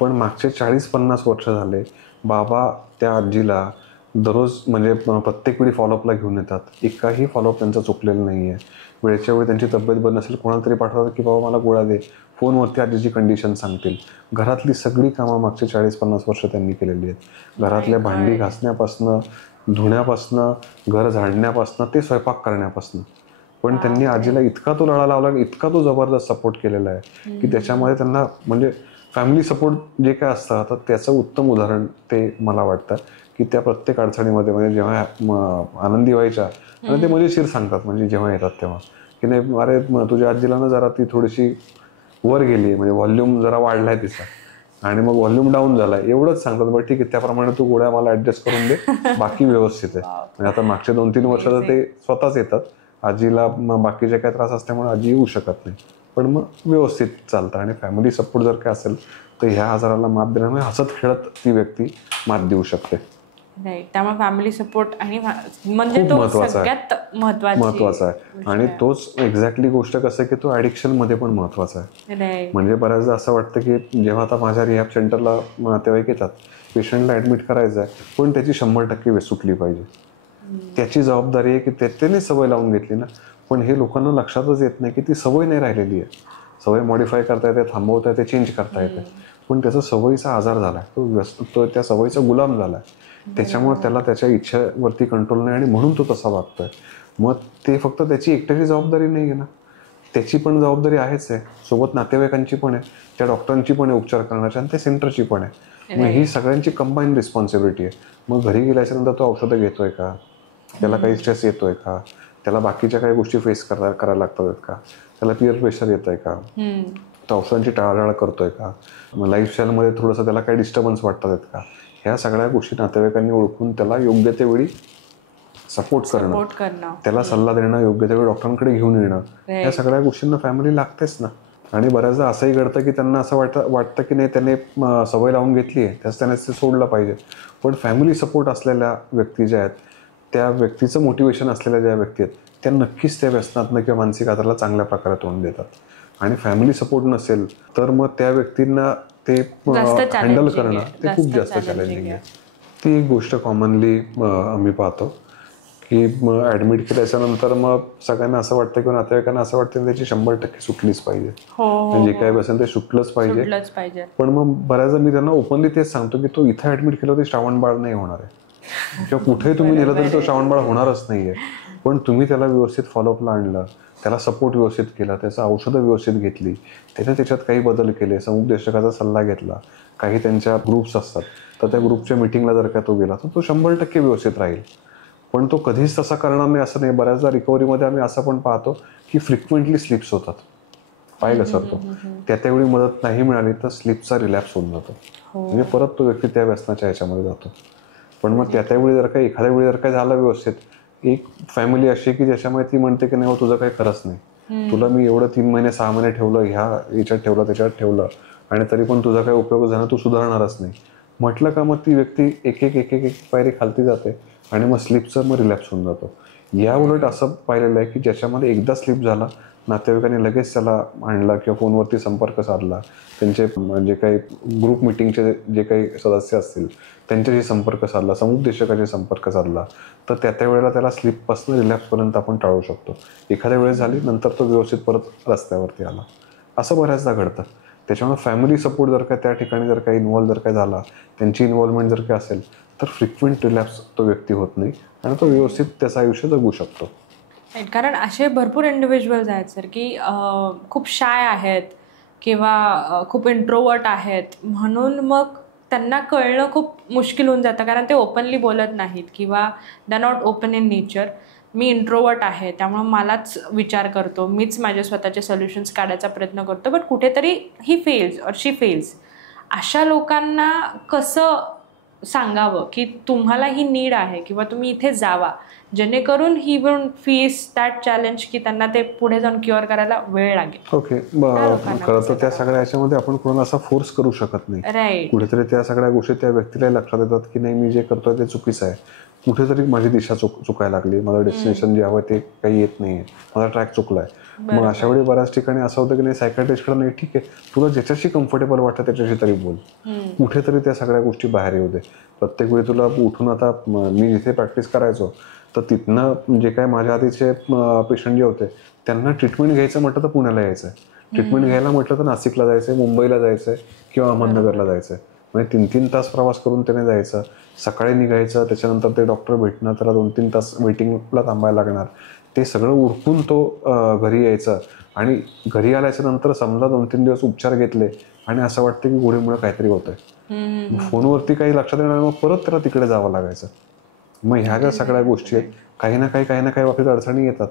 पण मागचे 40-50 वर्ष झाले बाबा त्या आजीला दररोज म्हणजे प्रत्येक वेळी फॉलोअपला घेऊन येतात. एकाही फॉलोअप त्यांचा चुकलेला नाही आहे. वेळच्या वेळी त्यांची तब्येत बंद नसेल कोणाला तरी पाठवतात की बाबा मला गोळ्या दे, फोनवरती आजीची कंडिशन सांगतील. घरातली सगळी कामं मागचे 40-50 वर्ष त्यांनी केलेली आहेत. घरातल्या भांडी घासण्यापासनं, धुण्यापासनं, घर झाडण्यापासनं ते स्वयंपाक करण्यापासनं. पण त्यांनी आजीला इतका तो लढा लावला, इतका तो जबरदस्त सपोर्ट केलेला आहे की त्याच्यामध्ये त्यांना म्हणजे फॅमिली सपोर्ट जे काय असतं तर त्याचं उत्तम उदाहरण ते मला वाटतं की त्या प्रत्येक अडचणीमध्ये म्हणजे जेव्हा आनंदी व्हायच्या आणि ते मजेशीर सांगतात म्हणजे जेव्हा येतात तेव्हा की नाही अरे तुझ्या आजीला ना जरा ती थोडीशी वर गेली, म्हणजे व्हॉल्यूम जरा वाढलाय तिचा आणि मग व्हॉल्यूम डाऊन झालाय, एवढंच सांगतात. बरं ठीक आहे, त्याप्रमाणे तू गोळ्या मला ऍडजस्ट करून दे, बाकी व्यवस्थित आहे. म्हणजे आता मागचे 2-3 वर्ष तर ते स्वतःच येतात. आजीला बाकीचे काय त्रास असल्यामुळे आजी येऊ शकत नाही, पण मग व्यवस्थित चालतं. आणि फॅमिली सपोर्ट जर काय असेल तर ह्या आजाराला मात देण्यामुळे हसत खेळत ती व्यक्ती मात देऊ शकते. राईट. त्यामुळे फॅमिली सपोर्ट आणि म्हणजे तो सगळ्यात महत्वाचा आहे. आणि तोच एक्झॅक्टली गोष्ट कसं की तो ऍडिक्शन मध्ये पण महत्वाचा आहे. म्हणजे बऱ्याचदा असं वाटतं की जेव्हा आता माझ्या रिहॅब सेंटरला नातेवाईक येतात, पेशंटला ऍडमिट करायचं आहे पण त्याची 100% सुटली पाहिजे. त्याची जबाबदारी आहे की त्याने सवय लावून घेतली ना. पण हे लोकांना लक्षातच येत नाही की ती सवय नाही राहिलेली आहे. सवय मॉडिफाय करता येते, थांबवता येते, चेंज करता येते. पण त्याचा सवयीचा आजार झालाय, तो त्या सवयीचा गुलाम झालाय. त्याच्यामुळे त्याला त्याच्या इच्छेवरती कंट्रोल नाही आणि म्हणून तो तसा वागतोय. मग ते फक्त त्याची एकट्याची जबाबदारी नाही आहे ना, त्याची पण जबाबदारी आहेच आहे, सोबत नातेवाईकांची पण आहे, त्या डॉक्टरांची पण आहे उपचार करण्याची आणि त्या सेंटरची पण आहे. मग ही सगळ्यांची कंबाईन रिस्पॉन्सिबिलिटी आहे. मग घरी गेल्याच्या नंतर तो औषधं घेतोय का, त्याला काही स्ट्रेस येतोय का, त्याला बाकीच्या काही गोष्टी फेस करायला लागतात का, त्याला पिअर प्रेशर येत आहे का, तो औषधांची टाळाटाळ करतोय का, मग लाईफस्टाईलमध्ये थोडंसं त्याला काही डिस्टर्बन्स वाटतात आहेत का, ह्या सगळ्या गोष्टी नातेवाईकांनी ओळखून त्याला योग्य त्यावेळी सपोर्ट करणं, त्याला सल्ला देणं, योग्य त्यावेळी डॉक्टरांकडे घेऊन येणं, या सगळ्या गोष्टींना फॅमिली लागतेच ना. आणि बऱ्याचदा असंही घडतं की त्यांना असं वाटतं की नाही त्याने सवय लावून घेतली आहे, त्याने ते सोडलं पाहिजे. पण फॅमिली सपोर्ट असलेल्या व्यक्ती ज्या आहेत, त्या व्यक्तीचं मोटिवेशन असलेल्या ज्या व्यक्ती आहेत, त्या नक्कीच त्या व्यसनातनं किंवा मानसिक आजाराला चांगल्या प्रकारे तोंड देतात. आणि फॅमिली सपोर्ट नसेल तर मग त्या व्यक्तींना ते हँडल करणं ते खूप जास्त चॅलेंजिंग आहे. ती एक गोष्ट कॉमनली आम्ही पाहतो की ॲडमिट केल्याच्या नंतर मग सगळ्यांना असं वाटतं किंवा नातेवाईकांना असं वाटतं की त्याची 100% सुटलीच पाहिजे, जे काही असेल ते सुटलंच पाहिजे. पण मग बऱ्याचदा मी त्यांना ओपनली तेच सांगतो की तो इथं ॲडमिट केलं तर श्रावण बाळ नाही होणार आहे, किंवा कुठेही तुम्ही नेलं तरी तो श्रावण बाळ होणारच नाहीये. पण तुम्ही त्याला व्यवस्थित फॉलोअपला आणलं, त्याला सपोर्ट व्यवस्थित केला, त्याचं औषधं व्यवस्थित घेतली, त्याच्यात काही बदल केले, समुपदेशकाचा सल्ला घेतला, काही त्यांच्या ग्रुप्स असतात तर त्या ग्रुपच्या मिटिंगला जर का तो गेला तर तो 100% व्यवस्थित राहील. पण तो कधीच तसा करणार नाही असं नाही. बऱ्याचदा रिकव्हरीमध्ये आम्ही असं पण पाहतो की फ्रिक्वेंटली स्लिप्स होतात, पाय घसरतो, त्यावेळी मदत नाही मिळाली तर स्लिपचा रिलॅप्स होऊन जातो, म्हणजे परत तो व्यक्ती त्या व्यसनाच्या ह्याच्यामध्ये जातो. पण मग त्यावेळी जर काही एखाद्या वेळी जर काही झालं व्यवस्थित, एक फॅमिली अशी की ज्याच्यामुळे ती म्हणते की नाही तुझं काही खरंच नाही, तुला मी एवढं 3 महिने 6 महिने ठेवलं, याच्यात ठेवलं त्याच्यात ठेवलं आणि तरी पण तुझा काही उपयोग झाला, तू सुधारणारच नाही म्हटलं का, मग ती व्यक्ती एक पायरी खालती जाते आणि मग स्लिपचं मग रिलॅप्स होऊन जातो. या उलट असं पाहिलेलं आहे की ज्याच्यामध्ये एकदा स्लिप झाला, नातेवाईकांनी लगेच त्याला आणला किंवा फोनवरती संपर्क साधला, त्यांचे जे काही ग्रुप मिटिंगचे जे काही सदस्य असतील त्यांच्याशी संपर्क साधला, समुपदेशकाशी संपर्क साधला, तर त्या वेळेला त्याला स्लिपपासून रिलॅप्सपर्यंत आपण टाळू शकतो. एखाद्या वेळेस झाली नंतर तो व्यवस्थित परत रस्त्यावरती आला, असं बऱ्याचदा घडतं. त्याच्यामुळे फॅमिली सपोर्ट जर का त्या ठिकाणी जर काही इन्व्हॉल्व जर काय झाला, त्यांची इन्व्हॉल्वमेंट जर काय असेल तर फ्रिक्वेंट रिलॅप्स तो व्यक्ती होत नाही आणि तो व्यवस्थित त्याचं आयुष्य जगू शकतो. कारण असे भरपूर इंडिव्हिज्युअल्स आहेत सर की खूप शाय आहेत किंवा खूप इंट्रोवर्ट आहेत, म्हणून मग त्यांना कळणं खूप मुश्किल होऊन जातं, कारण ते ओपनली बोलत नाहीत किंवा they not open in nature. Me introvert आहे त्यामुळे मलाच विचार करतो, मीच माझे स्वतःचे सोल्युशन्स काढायचा प्रयत्न करतो, बट कुठेतरी ही फेल्स और शी फेल्स. अशा लोकांना कसं सांगावं की तुम्हाला ही नीड आहे किंवा तुम्ही इथे जावा, जेणेकरून he will face that challenge की त्यांना ते पुढे जाऊन क्युअर करायला वेळ लागेल. ओके, खरं तर त्या सगळ्या याच्यामध्ये आपण कोणाला असा फोर्स करू शकत नाही. राईट. कुठेतरी त्या सगळ्या गोष्टी त्या व्यक्तीला लक्षात येतात की नाही, मी जे करतोय ते चुकीचं आहे, कुठेतरी माझी दिशा चुकायला लागली, माझं डेस्टिनेशन जे हवं ते काही येत नाहीये, माझा ट्रॅक चुकलाय. मग अशा वेळी बऱ्याच ठिकाणी असं होतं की नाही, सायकायट्रिस्टकडे नाही, ठीक आहे तुला ज्याच्याशी कम्फर्टेबल वाटतं त्याच्याशी तरी बोल, कुठेतरी त्या सगळ्या गोष्टी बाहेर येऊ दे. प्रत्येक वेळी तुला उठून, आता मी जिथे प्रॅक्टिस करायचो तर तिथनं जे काय माझ्या आधीचे पेशंट जे होते त्यांना ट्रीटमेंट घ्यायचं म्हटलं तर पुण्याला यायचं आहे, ट्रीटमेंट घ्यायला म्हटलं तर नाशिकला जायचं आहे, मुंबईला जायचं आहे किंवा अहमदनगरला जायचं आहे. म्हणजे 3-3 तास प्रवास करून त्याने जायचं, सकाळी निघायचं, त्याच्यानंतर ते डॉक्टर भेटणं, त्याला 2-3 तास वेटिंगला थांबायला लागणार, ते सगळं उरकून तो घरी यायचा. आणि घरी आल्याच्या नंतर समजा 2-3 दिवस उपचार घेतले आणि असं वाटतं की गोळीमुळे काहीतरी होतंय, फोनवरती काही लक्षात येणार, मग परत त्याला तिकडे जावं लागायचं. मग ह्या ज्या सगळ्या गोष्टी आहेत, काही ना काही बाबतीत अडचणी येतात,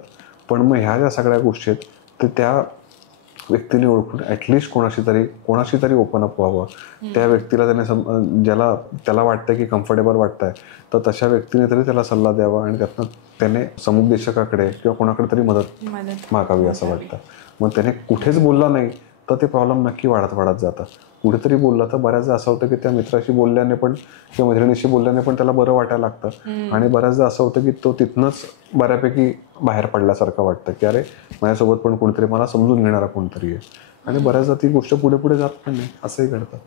पण मग ह्या ज्या सगळ्या गोष्टी आहेत तर त्या व्यक्तीने ओळखून ॲटलिस्ट कोणाशी तरी ओपन अप व्हावं. त्या व्यक्तीला त्याने ज्याला त्याला वाटतं की कम्फर्टेबल वाटतंय तर तशा व्यक्तीने तरी त्याला सल्ला द्यावा आणि त्यातनं त्याने समुपदेशकाकडे किंवा कोणाकडे तरी मदत मागावी असं वाटतं. मग त्याने कुठेच बोलला नाही तर ते प्रॉब्लेम नक्की वाढत जातं. कुठेतरी बोलला तर बऱ्याचदा असं होतं की त्या मित्राशी बोलल्याने पण किंवा मैत्रिणीशी बोलल्याने पण त्याला बरं वाटायला लागतं आणि बऱ्याचदा असं होतं की तो तिथनंच बऱ्यापैकी बाहेर पडल्यासारखं वाटतं की अरे माझ्यासोबत पण कोणीतरी, मला समजून घेणारा कोणतरी आहे, आणि बऱ्याचदा ती गोष्ट पुढे जात पण नाही, असंही घडतं.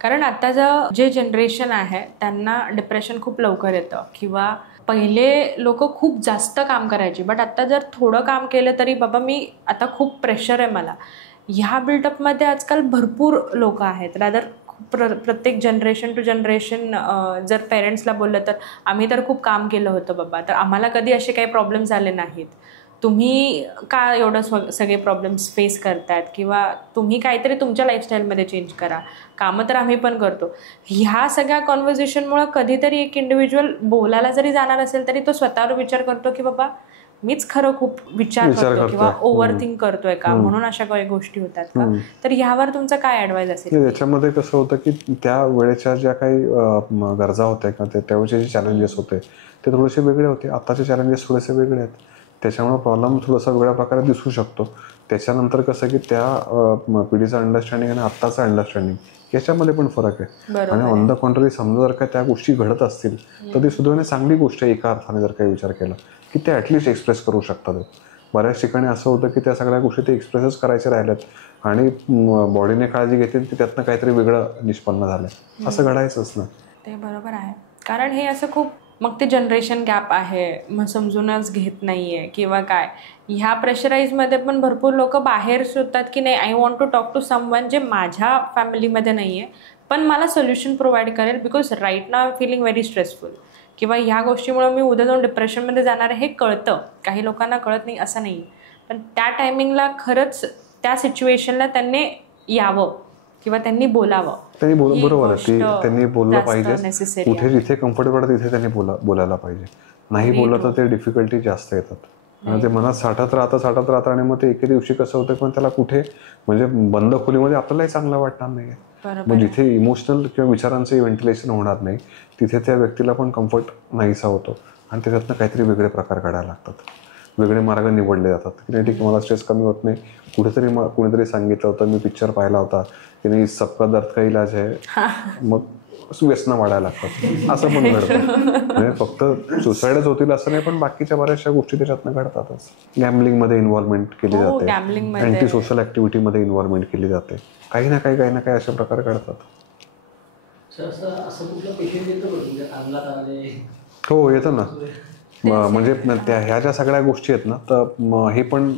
कारण आताचं जे जनरेशन आहे त्यांना डिप्रेशन खूप लवकर येतं, किंवा पहिले लोक खूप जास्त काम करायचे, बट आता जर थोडं काम केलं तरी बाबा मी आता खूप प्रेशर आहे मला, ह्या बिल्डअपमध्ये आजकाल भरपूर लोक आहेत, रादर प्रत्येक जनरेशन टू जनरेशन जर पेरेंट्सला बोललं तर आम्ही तर खूप काम केलं होतं बाबा, तर आम्हाला कधी असे काही प्रॉब्लेम्स आले नाहीत, तुम्ही का एवढं सगळे प्रॉब्लेम्स फेस करतायत, किंवा तुम्ही काहीतरी तुमच्या लाईफस्टाईलमध्ये चेंज करा, कामं तर आम्ही पण करतो. ह्या सगळ्या कॉन्व्हर्सेशनमुळं कधीतरी एक इंडिव्हिज्युअल बोलायला जरी जाणार असेल तरी तो स्वतःवर विचार करतो की बाबा मीच खरं खूप विचार करतो किंवा ओव्हर थिंक करतोय का, म्हणून अशा काही गोष्टी होतात का. तर ह्यावर तुमचा काय ऍडवाइस असेल? याच्यामध्ये कसं होतं की त्या वेळेच्या ज्या काही गरजा होत्या किंवा त्यावेळेचे जे चॅलेंजेस होते ते थोडेसे वेगळे होते. आताचे चॅलेंजेस थोडेसे वेगळे आहेत, त्याच्यामुळे प्रॉब्लेम थोडासा वेगळ्या प्रकारे दिसू शकतो. त्याच्यानंतर कसं की त्या पिढीचं अंडरस्टँडिंग आणि आत्ताचं अंडरस्टँडिंग याच्यामध्ये पण फरक आहे. आणि ऑन द कॉन्ट्ररी समजा जर का त्या गोष्टी घडत असतील तर ती सुदैवाने चांगली गोष्ट आहे एका अर्थाने जर काही विचार केला की ते ॲटलिस्ट एक्सप्रेस करू शकतात. बऱ्याच ठिकाणी असं होतं की त्या सगळ्या गोष्टी ते एक्सप्रेसच करायचे राहिल्यात आणि बॉडीने काळजी घेते की त्यातनं काहीतरी वेगळं निष्पन्न झालं. असं घडायचंच ना. ते बरोबर आहे, कारण हे असं खूप मग ते जनरेशन गॅप आहे, मग समजूनच घेत नाही आहे किंवा काय. ह्या प्रेशराईजमध्ये पण भरपूर लोक बाहेर शोधतात की नाही, I want to talk to someone जे माझ्या फॅमिलीमध्ये नाही आहे पण मला सोल्युशन प्रोव्हाइड करेल, because right now I am feeling very stressful, किंवा ह्या गोष्टीमुळे मी उद्या जाऊन डिप्रेशनमध्ये जाणार आहे. हे कळतं, काही लोकांना कळत नाही असं नाही, पण त्या टायमिंगला खरंच त्या सिच्युएशनला त्यांनी यावं किंवा त्यांनी बोलावं. बरोबर आहे, त्यांनी बोललं पाहिजे. कुठे जिथे कम्फर्टेबल तिथे त्यांनी बोलायला पाहिजे. नाही बोललं तर ते डिफिकल्टी जास्त येतात आणि ते मनात साठत राहतं आणि मग ते एके दिवशी कसं होतं पण त्याला कुठे म्हणजे बंद खोलीमध्ये आपल्यालाही चांगलं वाटणार नाही. मग जिथे इमोशनल किंवा विचारांचं व्हेंटिलेशन होणार नाही तिथे त्या व्यक्तीला पण कम्फर्ट नाहीसा होतो आणि त्याच्यातनं काहीतरी वेगळे प्रकार काढायला लागतात, वेगळे मार्ग निवडले जातात की नाही ठीक मला स्ट्रेस कमी होत नाही. कुणीतरी सांगितलं होतं, मी पिक्चर पाहिला होता की नाही सबका दर्द का इलाज आहे, मग व्यसनं वाढायला लागतात. असं पण घडतं. म्हणजे फक्त सुसाईडच होतील असं नाही, पण बाकीच्या बऱ्याचशा गोष्टी त्याच्यातनं घडतातच. गॅम्बलिंगमध्ये इन्व्हॉल्वमेंट केली जाते, अँटी सोशल ऍक्टिव्हिटीमध्ये इन्व्हॉल्वमेंट केली जाते, काही ना काही अशा प्रकारे घडतात. हो येतं ना. म्हणजे ह्या ज्या सगळ्या गोष्टी आहेत ना तर हे पण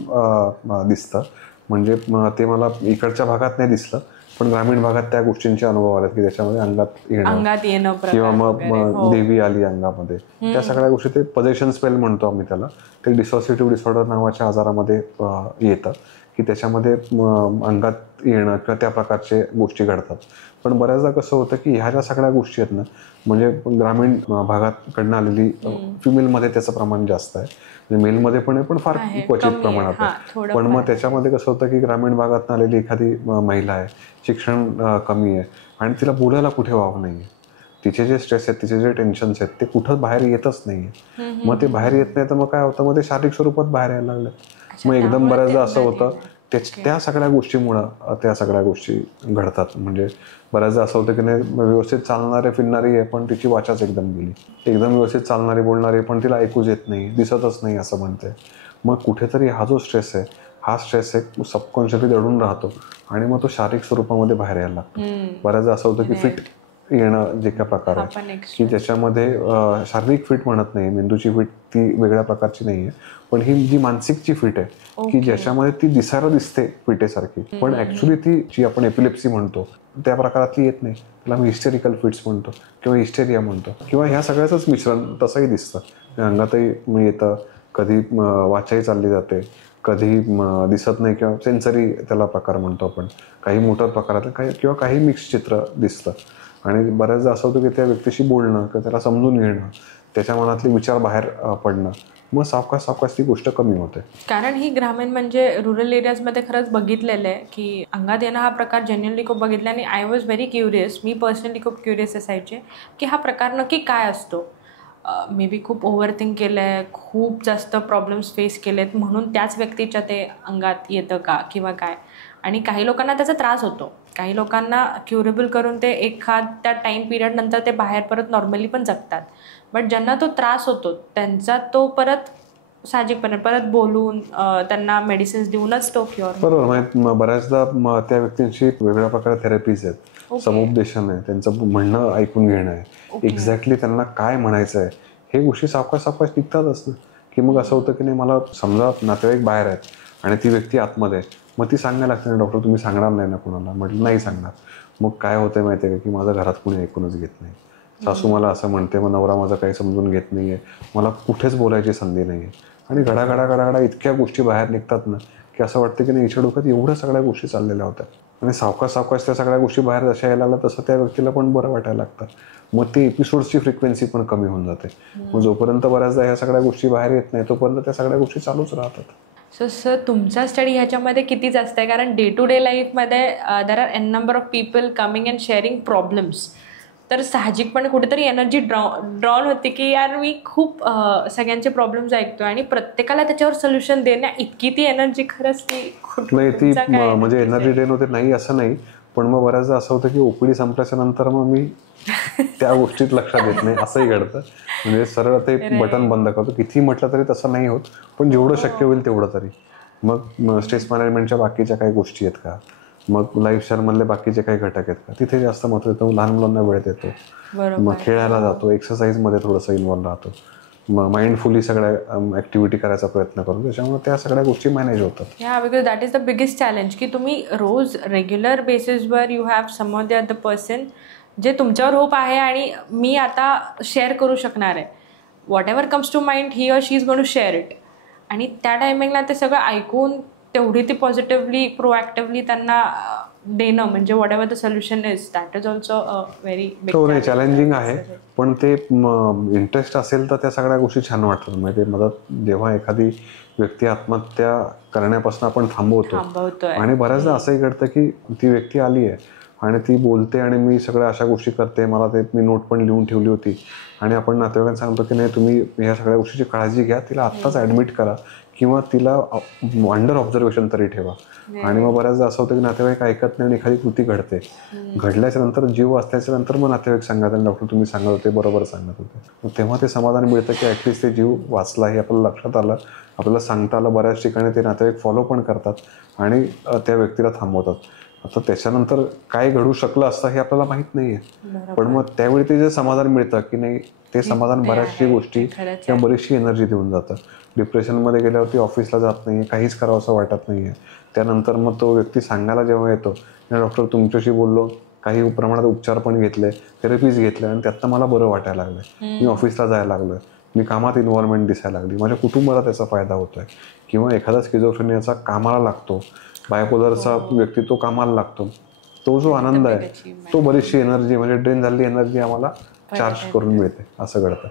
दिसतं. म्हणजे ते मला इकडच्या भागात नाही दिसलं पण ग्रामीण भागात त्या गोष्टींचे अनुभव आले की त्याच्यामध्ये अंगात येणं किंवा मग देवी आली अंगामध्ये, त्या सगळ्या गोष्टी ते पोजेशन स्पेल म्हणतो आम्ही त्याला. ते डिसोसिएटिव्ह डिसऑर्डर नावाच्या आजारामध्ये येतं की त्याच्यामध्ये अंगात येणं किंवा त्या प्रकारचे गोष्टी घडतात. पण बऱ्याचदा कसं होतं की ह्या ज्या सगळ्या गोष्टी आहेत ना म्हणजे ग्रामीण भागाकडनं आलेली फिमेलमध्ये त्याचं प्रमाण जास्त आहे, म्हणजे मेलमध्ये पण आहे पण फार क्वचित प्रमाणात आहे. पण मग त्याच्यामध्ये कसं होतं की ग्रामीण भागातून आलेली एखादी महिला आहे, शिक्षण कमी आहे आणि तिला बोलायला कुठे वाव नाही आहे. तिचे जे स्ट्रेस आहेत, तिचे जे टेन्शन्स आहेत ते कुठं बाहेर येतच नाही आहे. मग ते बाहेर येत नाही तर मग काय होतं, मग ते शारीरिक स्वरूपात बाहेर यायला लागलं. मग एकदम बऱ्याचदा असं होतं त्या सगळ्या गोष्टीमुळं त्या सगळ्या गोष्टी घडतात. म्हणजे बऱ्याचदा असं होतं की नाही व्यवस्थित चालणारे फिरणारी आहे पण तिची वाचाच एकदम गेली, एकदम व्यवस्थित चालणारी बोलणारी पण तिला ऐकूच येत नाही, दिसतच नाही असं म्हणते. मग कुठेतरी हा जो स्ट्रेस आहे हा स्ट्रेस एक सबकॉन्शियसली दडून राहतो आणि मग तो शारीरिक स्वरूपामध्ये बाहेर यायला लागतो. बऱ्याचदा असं होतं की फिट येणं जे काय प्रकार आहे की ज्याच्यामध्ये शारीरिक फिट म्हणत नाही, मेंदूची फिट ती वेगळ्या प्रकारची नाही आहे, पण ही जी मानसिकची फिट आहे की ज्याच्यामध्ये ती दिसायला दिसते फिटेसारखी पण ऍक्च्युली ती जी आपण एपिलेप्सी म्हणतो त्या प्रकारातली येत नाही. त्याला आम्ही हिस्टेरिकल फिट्स म्हणतो किंवा हिस्टेरिया म्हणतो किंवा ह्या सगळ्याचंच मिश्रण तसंही दिसतं. अंगातही येतं, कधी वाचाही चालली जाते, कधी दिसत नाही किंवा सेन्सरी त्याला प्रकार म्हणतो आपण, काही मोटर प्रकारात किंवा काही मिक्स चित्र दिसतं. आणि बऱ्याचदा असं होतं की त्या व्यक्तीशी बोलणं किंवा त्याला समजून घेणं, त्याच्या मनातले विचार बाहेर पडणं, मग सावकाश ती गोष्ट कमी होते. कारण ही ग्रामीण म्हणजे रुरल एरियाजमध्ये खरंच बघितलेलं आहे की अंगात येणं हा प्रकार जेन्युअनली खूप बघितला आणि I was very curious. Me personally खूप क्युरियस असायचे की हा प्रकार नक्की काय असतो. मे बी खूप ओव्हरथिंक केलं आहे, खूप जास्त प्रॉब्लेम्स फेस केलेत म्हणून त्याच व्यक्तीच्या ते अंगात येतं का किंवा काय. आणि काही लोकांना त्याचा त्रास होतो, काही लोकांना क्युरेबल करून ते एखाद्या टाईम पिरियड नंतर ते बाहेर परत नॉर्मली पण जगतात. बट ज्यांना तो त्रास होतो त्यांचा तो परत साहजिकपणे परत बोलून त्यांना मेडिसिन्स देऊनच तो क्युअर. बरोबर. बऱ्याचदा त्या व्यक्तींची वेगवेगळ्या प्रकारे थेरपीज आहेत, समुपदेशन आहे, त्यांचं म्हणणं ऐकून घेणं आहे, एक्झॅक्टली त्यांना काय म्हणायचं आहे हे गोष्टी सावकाश निघतातच ना. की मग असं होतं की नाही मला समजा नातेवाईक बाहेर आहेत आणि ती व्यक्ती आतमध्ये आहे, मग ती सांगायला लागते ना डॉक्टर तुम्ही सांगणार नाही ना कुणाला, म्हटलं नाही सांगणार. मग काय होतंय माहिती आहे का, की माझं घरात कोणी ऐकूनच घेत नाही. सासू मला असं म्हणते, मग नवरा माझं काही समजून घेत नाही आहे, मला कुठेच बोलायची संधी नाही आहे. आणि घडा इतक्या गोष्टी बाहेर निघतात ना, की असं वाटतं की नाही हिच्या डोक्यात एवढ्या सगळ्या गोष्टी चाललेल्या होत्या. आणि सावकाश त्या सगळ्या गोष्टी बाहेर जशा यायला लागल्या तसं त्या व्यक्तीला पण बरं वाटायला लागतं. मग ते एपिसोड्सची फ्रिक्वेन्सी पण कमी होऊन जाते. मग जोपर्यंत बऱ्याचदा ह्या सगळ्या गोष्टी बाहेर येत नाही तोपर्यंत त्या सगळ्या गोष्टी चालूच राहतात. सर तुमचा स्टडी ह्याच्यामध्ये किती जास्त आहे, कारण डे टू डे लाईफमध्ये there are an number of people coming and sharing problems. तर साहजिकपणे कुठेतरी एनर्जी ड्रॉन होते की यार मी खूप सगळ्यांचे प्रॉब्लेम्स ऐकतोय आणि प्रत्येकाला त्याच्यावर सोल्युशन देण्या इतकी ती एनर्जी खरंच नाही ती म्हणजे एनर्जी ड्रेन होते नाही असं नाही, पण मग बऱ्याचदा असं होतं की ओपीडी संपल्याच्या नंतर मग मी त्या गोष्टीत लक्षात येत नाही, असंही घडतं. म्हणजे सरळ ते बटन बंद करतो. किती म्हटलं तरी तसं नाही होत, पण जेवढं शक्य होईल तेवढं तरी. मग स्ट्रेस मॅनेजमेंटच्या बाकीच्या काही गोष्टी आहेत का, मग लाईफस्टाईलमधले बाकीचे काही घटक आहेत का, तिथे जास्त महत्त्व देतो. लहान मुलांना वेळ देतो, मग खेळायला जातो, एक्सरसाइजमध्ये थोडंसं इन्व्हॉल्व राहतो, मग माइंडफुली सगळ्या ॲक्टिव्हिटी करायचा प्रयत्न करतो. त्याच्यामुळे त्या सगळ्या गोष्टी मॅनेज होतात. Because that is the biggest challenge की तुम्ही रोज रेग्युलर बेसिसवर you have some of the other person जे तुमच्यावर होप आहे आणि मी आता शेअर करू शकणार आहे. Whatever comes to mind he or she is going to share it. आणि त्या टायमिंगला ते सगळं ऐकून तेवढी ती पॉझिटिव्हली प्रोॲक्टिव्हली त्यांना देणं म्हणजे what ever the solution is that is also very big challenging आहे. पण ते इंटरेस्ट असेल तर त्या सगळ्या गोष्टी छान वाटतात. म्हणजे मदत जेव्हा एखादी व्यक्ती आत्महत्या करण्यापासून आपण थांबवतो आणि बऱ्याचदा असंही घडतं की ती व्यक्ती आली आहे आणि ती बोलते आणि मी सगळ्या अशा गोष्टी करते, मला ते मी नोट पण लिहून ठेवली होती आणि आपण नातेवाईकांना सांगतो की नाही तुम्ही ह्या सगळ्या गोष्टीची काळजी घ्या, तिला आत्ताच ॲडमिट करा किंवा तिला अंडर ऑब्झर्वेशन तरी ठेवा. आणि मग बऱ्याचदा असं होतं की नातेवाईक ऐकत नाही आणि एखादी कृती घडते, घडल्याच्या नंतर जीव असल्याच्या नंतर मग नातेवाईक सांगत आणि डॉक्टर तुम्ही सांगत होते बरोबर सांगत होते. मग तेव्हा ते समाधान मिळतं की ॲटलिस्ट ते जीव वाचला हे आपल्याला लक्षात आलं, आपल्याला सांगता आलं. बऱ्याच ठिकाणी ते नातेवाईक फॉलो पण करतात आणि त्या व्यक्तीला थांबवतात. आता त्याच्यानंतर काय घडू शकलं असतं हे आपल्याला माहीत नाही आहे, पण मग त्यावेळी ते जे समाधान मिळतं की नाही ते समाधान बऱ्याचशी गोष्टी किंवा बरीचशी एनर्जी देऊन जातं. डिप्रेशनमध्ये गेल्यावरती ऑफिसला जात नाही आहे, काहीच करावं असं वाटत नाही आहे. त्यानंतर मग तो व्यक्ती सांगायला जेव्हा येतो डॉक्टर तुमच्याशी बोललो, काही प्रमाणात उपचार पण घेतले, थेरपीज घेतले आणि त्यातनं मला बरं वाटायला लागलं, मी ऑफिसला जायला लागलो, मी कामात इन्व्हॉल्वमेंट दिसायला लागली, माझ्या कुटुंबाला त्याचा फायदा होतोय. किंवा एखादा स्किझोफ्रेनियाचा कामाला लागतो, बायपोलरचा व्यक्ती तो कामाला लागतो, तो जो आनंद आहे तो बरीचशी एनर्जी म्हणजे ड्रेन झालेली एनर्जी आम्हाला चार्ज करून मिळते. असं घडतं.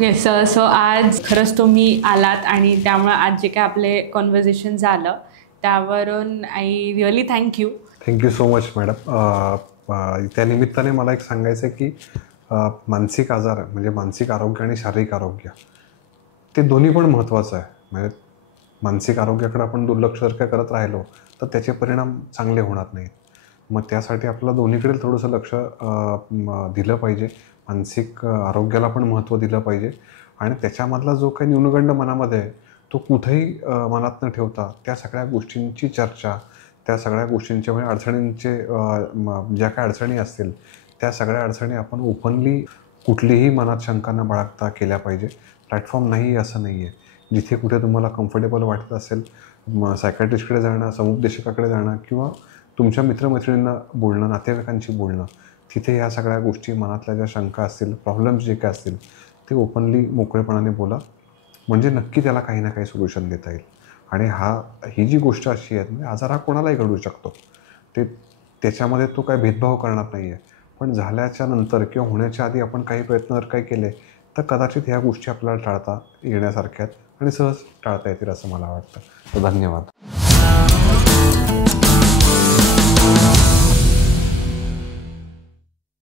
येस सो आज खरंच तुम्ही आलात आणि त्यामुळे आज जे काय आपले कॉन्व्हर्सेशन झालं त्यावरून I really thank you so much madam. त्या निमित्ताने मला एक सांगायचं आहे की मानसिक आजार म्हणजे मानसिक आरोग्य आणि शारीरिक आरोग्य ते दोन्ही पण महत्त्वाचं आहे. म्हणजे मानसिक आरोग्याकडे आपण दुर्लक्ष जर काय करत राहिलो तर त्याचे परिणाम चांगले होणार नाहीत. मग त्यासाठी आपल्याला दोन्हीकडे थोडंसं लक्ष दिलं पाहिजे. मानसिक आरोग्याला पण महत्त्व दिलं पाहिजे आणि त्याच्यामधला जो काही न्यूनगंड मनामध्ये आहे तो कुठेही मनात न ठेवता त्या सगळ्या गोष्टींची चर्चा, त्या सगळ्या गोष्टींच्या म्हणजे अडचणींचे ज्या काही अडचणी असतील त्या सगळ्या अडचणी आपण ओपनली कुठलीही मनात शंका न बाळगता केल्या पाहिजे. प्लॅटफॉर्म नाही असं नाही आहे. जिथे कुठे तुम्हाला कम्फर्टेबल वाटत असेल सायकॅट्रिस्टकडे जाणं, समुपदेशकाकडे जाणं किंवा तुमच्या मित्रमैत्रिणींना बोलणं, नातेवाईकांशी बोलणं, तिथे ह्या सगळ्या गोष्टी मनातल्या ज्या शंका असतील, प्रॉब्लेम्स जे काय असतील ते ओपनली मोकळेपणाने बोला. म्हणजे नक्की त्याला काही ना काही सोल्युशन देता येईल. आणि ही जी गोष्ट अशी आहे म्हणजे आजार हा कोणालाही घडू शकतो, त्याच्यामध्ये तो काही भेदभाव करणार नाही आहे. पण झाल्याच्या नंतर किंवा होण्याच्या आधी आपण काही प्रयत्न जर काही केले तर कदाचित ह्या गोष्टी आपल्याला टाळता येण्यासारख्या आहेत आणि सहज टाळता येतील असं मला वाटतं. तर धन्यवाद.